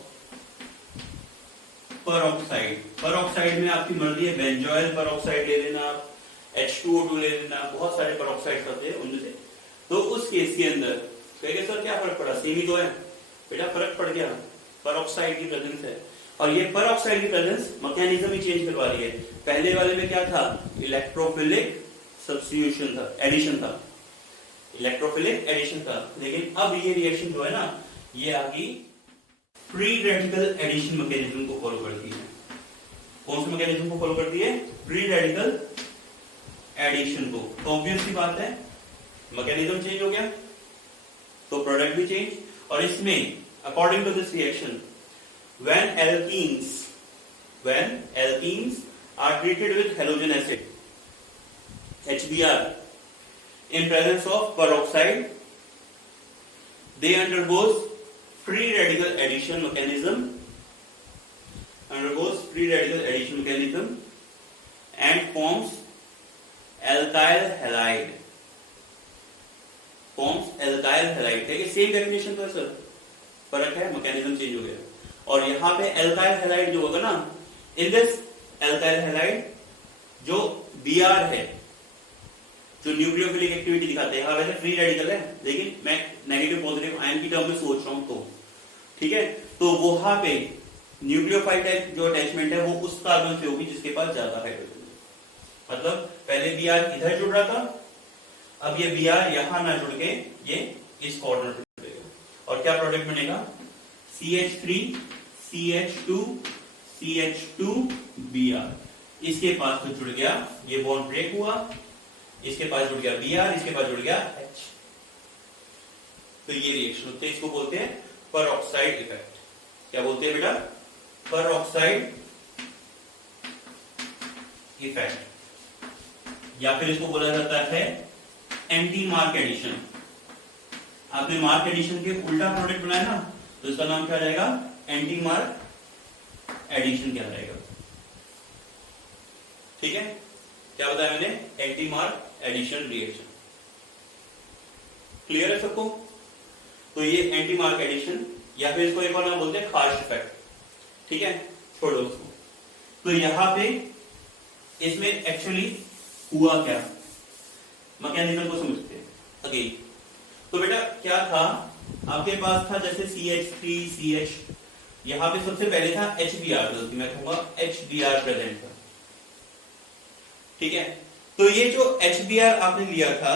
peroxide, peroxide में आपकी मर्जी है, बेंजोइल परऑक्साइड ले लेना आप, H2O2 ले लेना, बहुत सारे परऑक्साइड होते हैं उनमें से। तो उस केस के अंदर कहेंगे सर क्या फर्क पड़ा, सेम ही तो है बेटा, फर्क पड़ गया, पेरोक्साइड की प्रेजेंस है, और ये पेरोक्साइड की प्रेजेंस मैकेनिज्म ही चेंज करवा रही है। पहले वाले में क्या था, इलेक्ट्रोफिलिक सब्स्टिट्यूशन था, एडिशन था, इलेक्ट्रोफिलिक एडिशन था, लेकिन अब ये रिएक्शन जो है ना, ये आगे फ्री रेडिकल एडिशन मैकेनिज्म को फॉलो करती है। कौन से मैकेनिज्म को फॉलो करती है, फ्री रेडिकल एडिशन को। तो ऑब्वियस सी बात है, मैकेनिज्म चेंज हो गया तो प्रोडक्ट भी चेंज। और इसमें according to this reaction, when alkenes are treated with halogen acid HBr in presence of peroxide, they undergoes free radical addition mechanism and forms alkyl halide। ठीक है, सेम डेफिनेशन तो है सर, फर्क है, mechanism change हो गया। और यहाँ पे एल्काइल हैलाइड जो होगा ना, इन दिस एल्काइल हैलाइड जो Br है, जो न्यूक्लियोफिलिक एक्टिविटी दिखाते हैं, वैसे फ्री रेडिकल है, लेकिन मैं नेगेटिव पॉजिटिव आयन की टर्म में सोच रहा हूं, तो ठीक है, तो वहां पे न्यूक्लियोफाइल टाइप जो अटैचमेंट है वो उस कार्बन से होगी जिसके पास ज्यादा हाइड्रोजन है। मतलब पहले Br इधर जुड़ रहा था, अब ये Br यहां ना जुड़ के ये इस कॉर्नर पे जुड़ेगा, और क्या प्रोडक्ट बनेगा, CH3 CH2 CH2Br। इसके पास तो जुड़ गया, ये बॉन्ड ब्रेक हुआ, इसके पास जुड़ गया Br, इसके पास जुड़ गया H। तो ये रिएक्शन होते हैं, इसको बोलते हैं पेरोक्साइड इफेक्ट। क्या बोलते हैं बेटा, पेरोक्साइड इफेक्ट, या फिर इसको बोला जाता है एंटी मार्क एडिशन। आपने मार्क एडिशन के उल्टा प्रोडक्ट बनाया ना, तो इसका नाम क्या रहेगा, एंटी मार्क एडिशन क्या रहेगा। ठीक है, क्या बताया मैंने, anti mark addition reaction. Clear है सबको। तो ये एंटी मार्क एडिशन, या फिर इसको एक और नाम बोलते हैं खास इफेक्ट। ठीक है, छोड़ो उसको। तो यहां पे इसमें एक्चुअली हुआ क्या, मैकेनिज्म को समझते हैं अगेन। तो बेटा क्या था, आपके पास था जैसे CH3 CH, यहां पे सबसे पहले था HBr, गलती मैं कहूंगा HBr प्रेजेंट था। ठीक है, तो ये जो HBr आपने लिया था,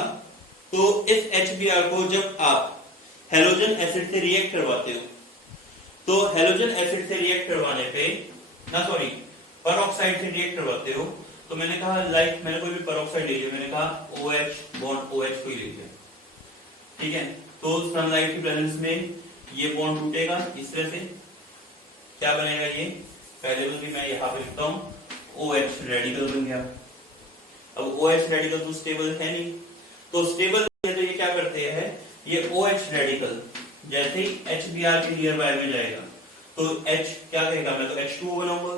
तो इस HBr को जब आप हेलोजन एसिड से रिएक्ट करवाते हो, तो हेलोजन एसिड से रिएक्ट करवाने पे पेरोक्साइड से रिएक्ट करवाते हो, तो मैंने कहा लाइक मैंने कोई भी पेरोक्साइड ले लिया, मैंने कहा OH बॉन्ड OH को ही ले लिया। ठीक है, तो सनलाइट की प्रेजेंस में ये बॉन्ड टूटेगा इस तरह से, क्या बनेगा, ये पहले भी मैं यहां पे लिखता हूं, OH रेडिकल बन गया। अब OH रेडिकल तो स्टेबल है नहीं, तो स्टेबल है तो ये क्या करते हैं, ये OH रेडिकल जैसे ही HBr के नियर बाय में जाएगा, तो H क्या कहेगा, मैं तो H2O बनाऊंगा,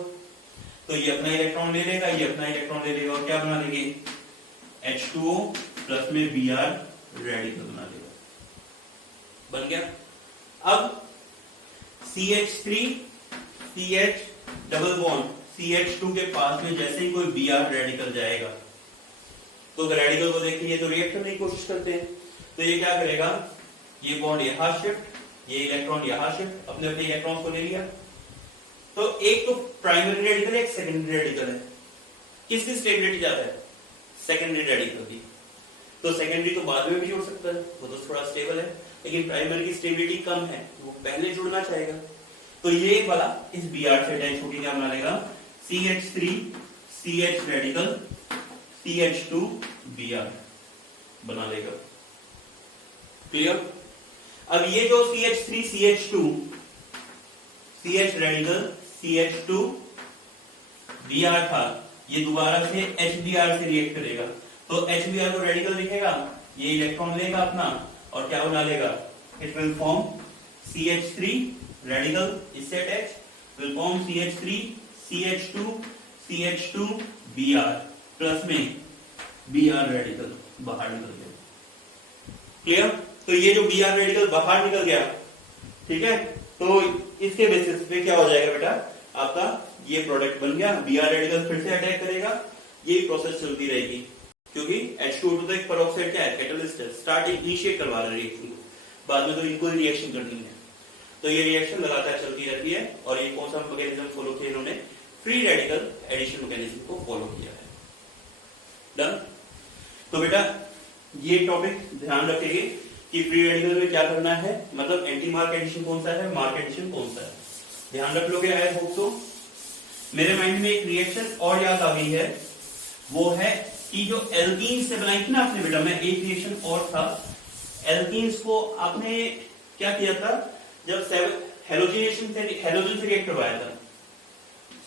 तो ये अपना इलेक्ट्रॉन ले लेगा, ये अपना इलेक्ट्रॉन ले लेगा, और क्या बना लेंगे, H2O प्लस में Br रेडिकल बना लेगा, बन गया। अब CH3 CH double bond CH2 के पास में जैसे ही कोई Br रेडिकल जाएगा, तो रेडिकल को देखिए ये तो रिएक्ट करने की कोशिश करते हैं, तो ये क्या करेगा, ये बॉन्ड यहां शिफ्ट, ये इलेक्ट्रॉन यहां शिफ्ट, अपने अपने इलेक्ट्रॉन को ले लिया। तो एक तो प्राइमरी रेडिकल है, एक सेकेंडरी रेडिकल है, किसकी स्टेबिलिटी ज्यादा है, सेकेंडरी रेडिकल की। तो सेकेंडरी तो बाद में भी जुड़ सकता है, वो तो थोड़ा स्टेबल है, लेकिन प्राइमरी की स्टेबिलिटी कम है, वो पहले जुड़ना चाहेगा। तो ये वाला इस Br से अटैच होकर क्या बना लेगा, CH3 CH radical CH2 Br बना लेगा। क्लियर। अब ये जो CH3 CH2 CH radical CH2 Br था, ये दोबारा से HBr से रिएक्ट करेगा, तो HBr को रेडिकल दिखेगा, ये इलेक्ट्रॉन लेगा अपना और क्या बना लेगा, it will form CH3 radical, इससे attach will form CH3 CH2 Br plus में Br रेडिकल बाहर निकल गया। क्लियर। तो ये जो Br रेडिकल बाहर निकल गया, ठीक है, तो इसके बेसिस पे क्या हो जाएगा बेटा, आपका ये प्रोडक्ट बन गया। Br रेडिकल फिर से अटैक करेगा, ये प्रोसेस चलती रहेगी, क्योंकि H2O तो एक पेरोक्साइड क्या है, कैटलिस्ट है, स्टार्ट इनिशिएट करवा रहा है रिएक्शन को, बाद में तो इनको रिएक्शन करनी है। तो तो ये रिएक्शन लगातार चलती रहती है और ये कौन सा मैकेनिज्म फॉलो किया इन्होंने, फ्री रेडिकल एडिशन मैकेनिज्म को फॉलो किया है। डन। तो बेटा ये टॉपिक ध्यान रखेंगे कि फ्री रेडिकल में क्या करना है, मतलब एंटी मार्क एडिशन कौन सा है, मार्क एडिशन कौन सा है, ध्यान रख लोगे। I hope so. मेरे माइंड में एक रिएक्शन और याद आ गई है, वो है कि जो एल्कीन्स से बनाई थी ना आपने बेटा, मैं एक रिएक्शन और था, एल्कीन्स को आपने क्या किया था, जब हेलोजन से रिएक्ट करवाया था,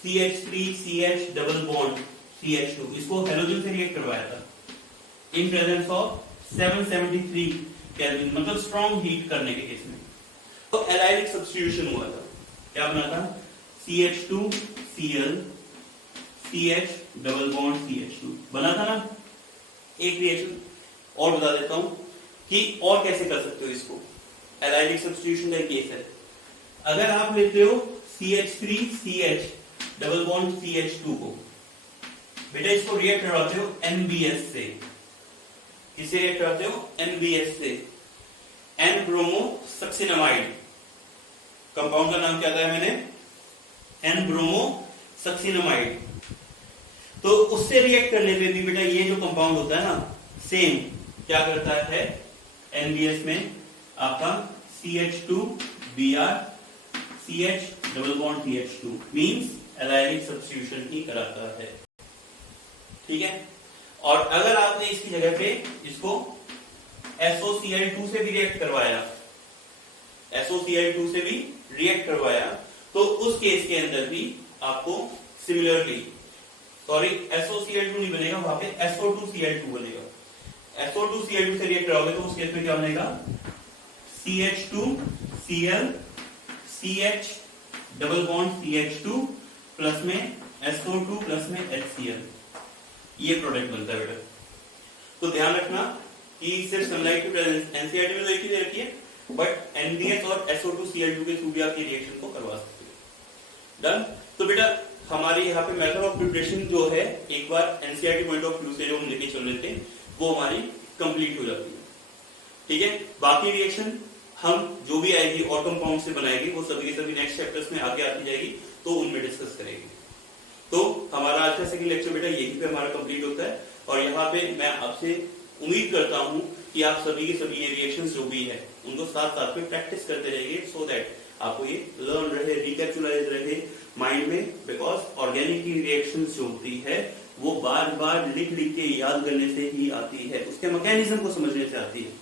CH3 CH double bond CH2, इसको हेलोजन से रिएक्ट करवाया था इन प्रेजेंस ऑफ 773 केल्विन, मतलब स्ट्रॉन्ग हीट करने के केस में। तो एलाइलिक सब्स्टिट्यूशन हुआ था, क्या बना था, CH2Cl CH double bond CH2 बना था ना। एक रिएक्शन और बता देता हूं कि और कैसे कर सकते हो इसको, एलाइलिक सब्स्टिट्यूशन का केस है। अगर आप लेते हो CH3 CH double bond CH2 को, बेटा इसको रिएक्ट करवाते हो NBS से, किसे रिएक्ट करवाते हो, NBS से, N ब्रोमो सक्सिनामाइड, कंपाउंड का नाम क्या बताया मैंने, N ब्रोमो सक्सिनामाइड। तो उससे रिएक्ट करने पे भी बेटा ये जो कंपाउंड होता है ना, सेम क्या करता है, NBS में आपका CH2Br CH double bond CH2 means allylic substitution ही कराता है, ठीक है। और अगर आपने इसकी जगह पे इसको SOCl2 से भी रिएक्ट करवाया, SOCl2 से भी रिएक्ट करवाया, तो उस केस के अंदर भी आपको सिमिलरली, सॉरी SOCl2 नहीं बनेगा, वहां पे SO2Cl2 बनेगा। SO2Cl2 से रिएक्ट कराओगे तो उस केस में क्या बनेगा, CH2Cl CH double bond CH2 plus में SO2 प्लस में HCl, ये प्रोडक्ट बनता है बेटा। तो ध्यान रखना कि सिर्फ सनलाइट की प्रेजेंस एनसीईआरटी में तो एक ही दे रखी है, बट NBS और SO2Cl2 के थ्रू भी आप ये रिएक्शन को करवा सकते हो। डन। तो बेटा हमारी यहाँ पे मेथड ऑफ प्रिपरेशन जो है, एक बार एनसीईआरटी पॉइंट ऑफ व्यू से जो हम लेके चल रहे थे, वो हमारी कंप्लीट हो जाती है, ठीक है। बाकी रिएक्शन हम जो भी आएगी और कंपाउंड से बनाएगी, वो सभी के सभी नेक्स्ट चैप्टर्स में आगे आती जाएगी, तो उनमें डिस्कस करेंगे। तो हमारा आज का सेकंड लेक्चर बेटा यही पे हमारा कंप्लीट होता है, और यहाँ पे मैं आपसे उम्मीद करता हूँ कि आप सभी के सभी ये रिएक्शंस जो भी है उनको साथ साथ में प्रैक्टिस करते रहेंगे, सो दैट आपको ये लर्न रहे, रिकैप्चुलाइज रहे माइंड में, बिकॉज ऑर्गेनिक की रिएक्शंस जो होती है वो बार बार लिख लिख के याद करने से ही आती है, उसके मैकेनिज्म को समझने से आती है।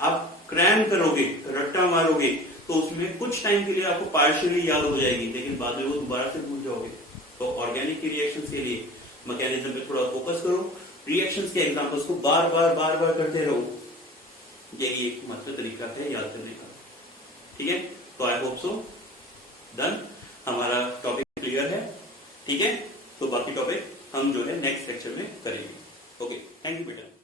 आप क्रैम करोगे, रट्टा मारोगे, तो उसमें कुछ टाइम के लिए आपको पार्शियली याद हो जाएगी, लेकिन बाद में वो दोबारा से भूल जाओगे। तो ऑर्गेनिक की रिएक्शंस के लिए मैकेनिज्म पे थोड़ा फोकस करो, रिएक्शंस के एग्जांपल्स को बार बार करते रहो, यही एक मात्र तरीका है याद करने का, ठीक है। तो आई होप सो डन, हमारा टॉपिक क्लियर है, ठीक है। तो बाकी टॉपिक हम जो है नेक्स्ट लेक्चर में करेंगे। ओके, थैंक यू बेटा।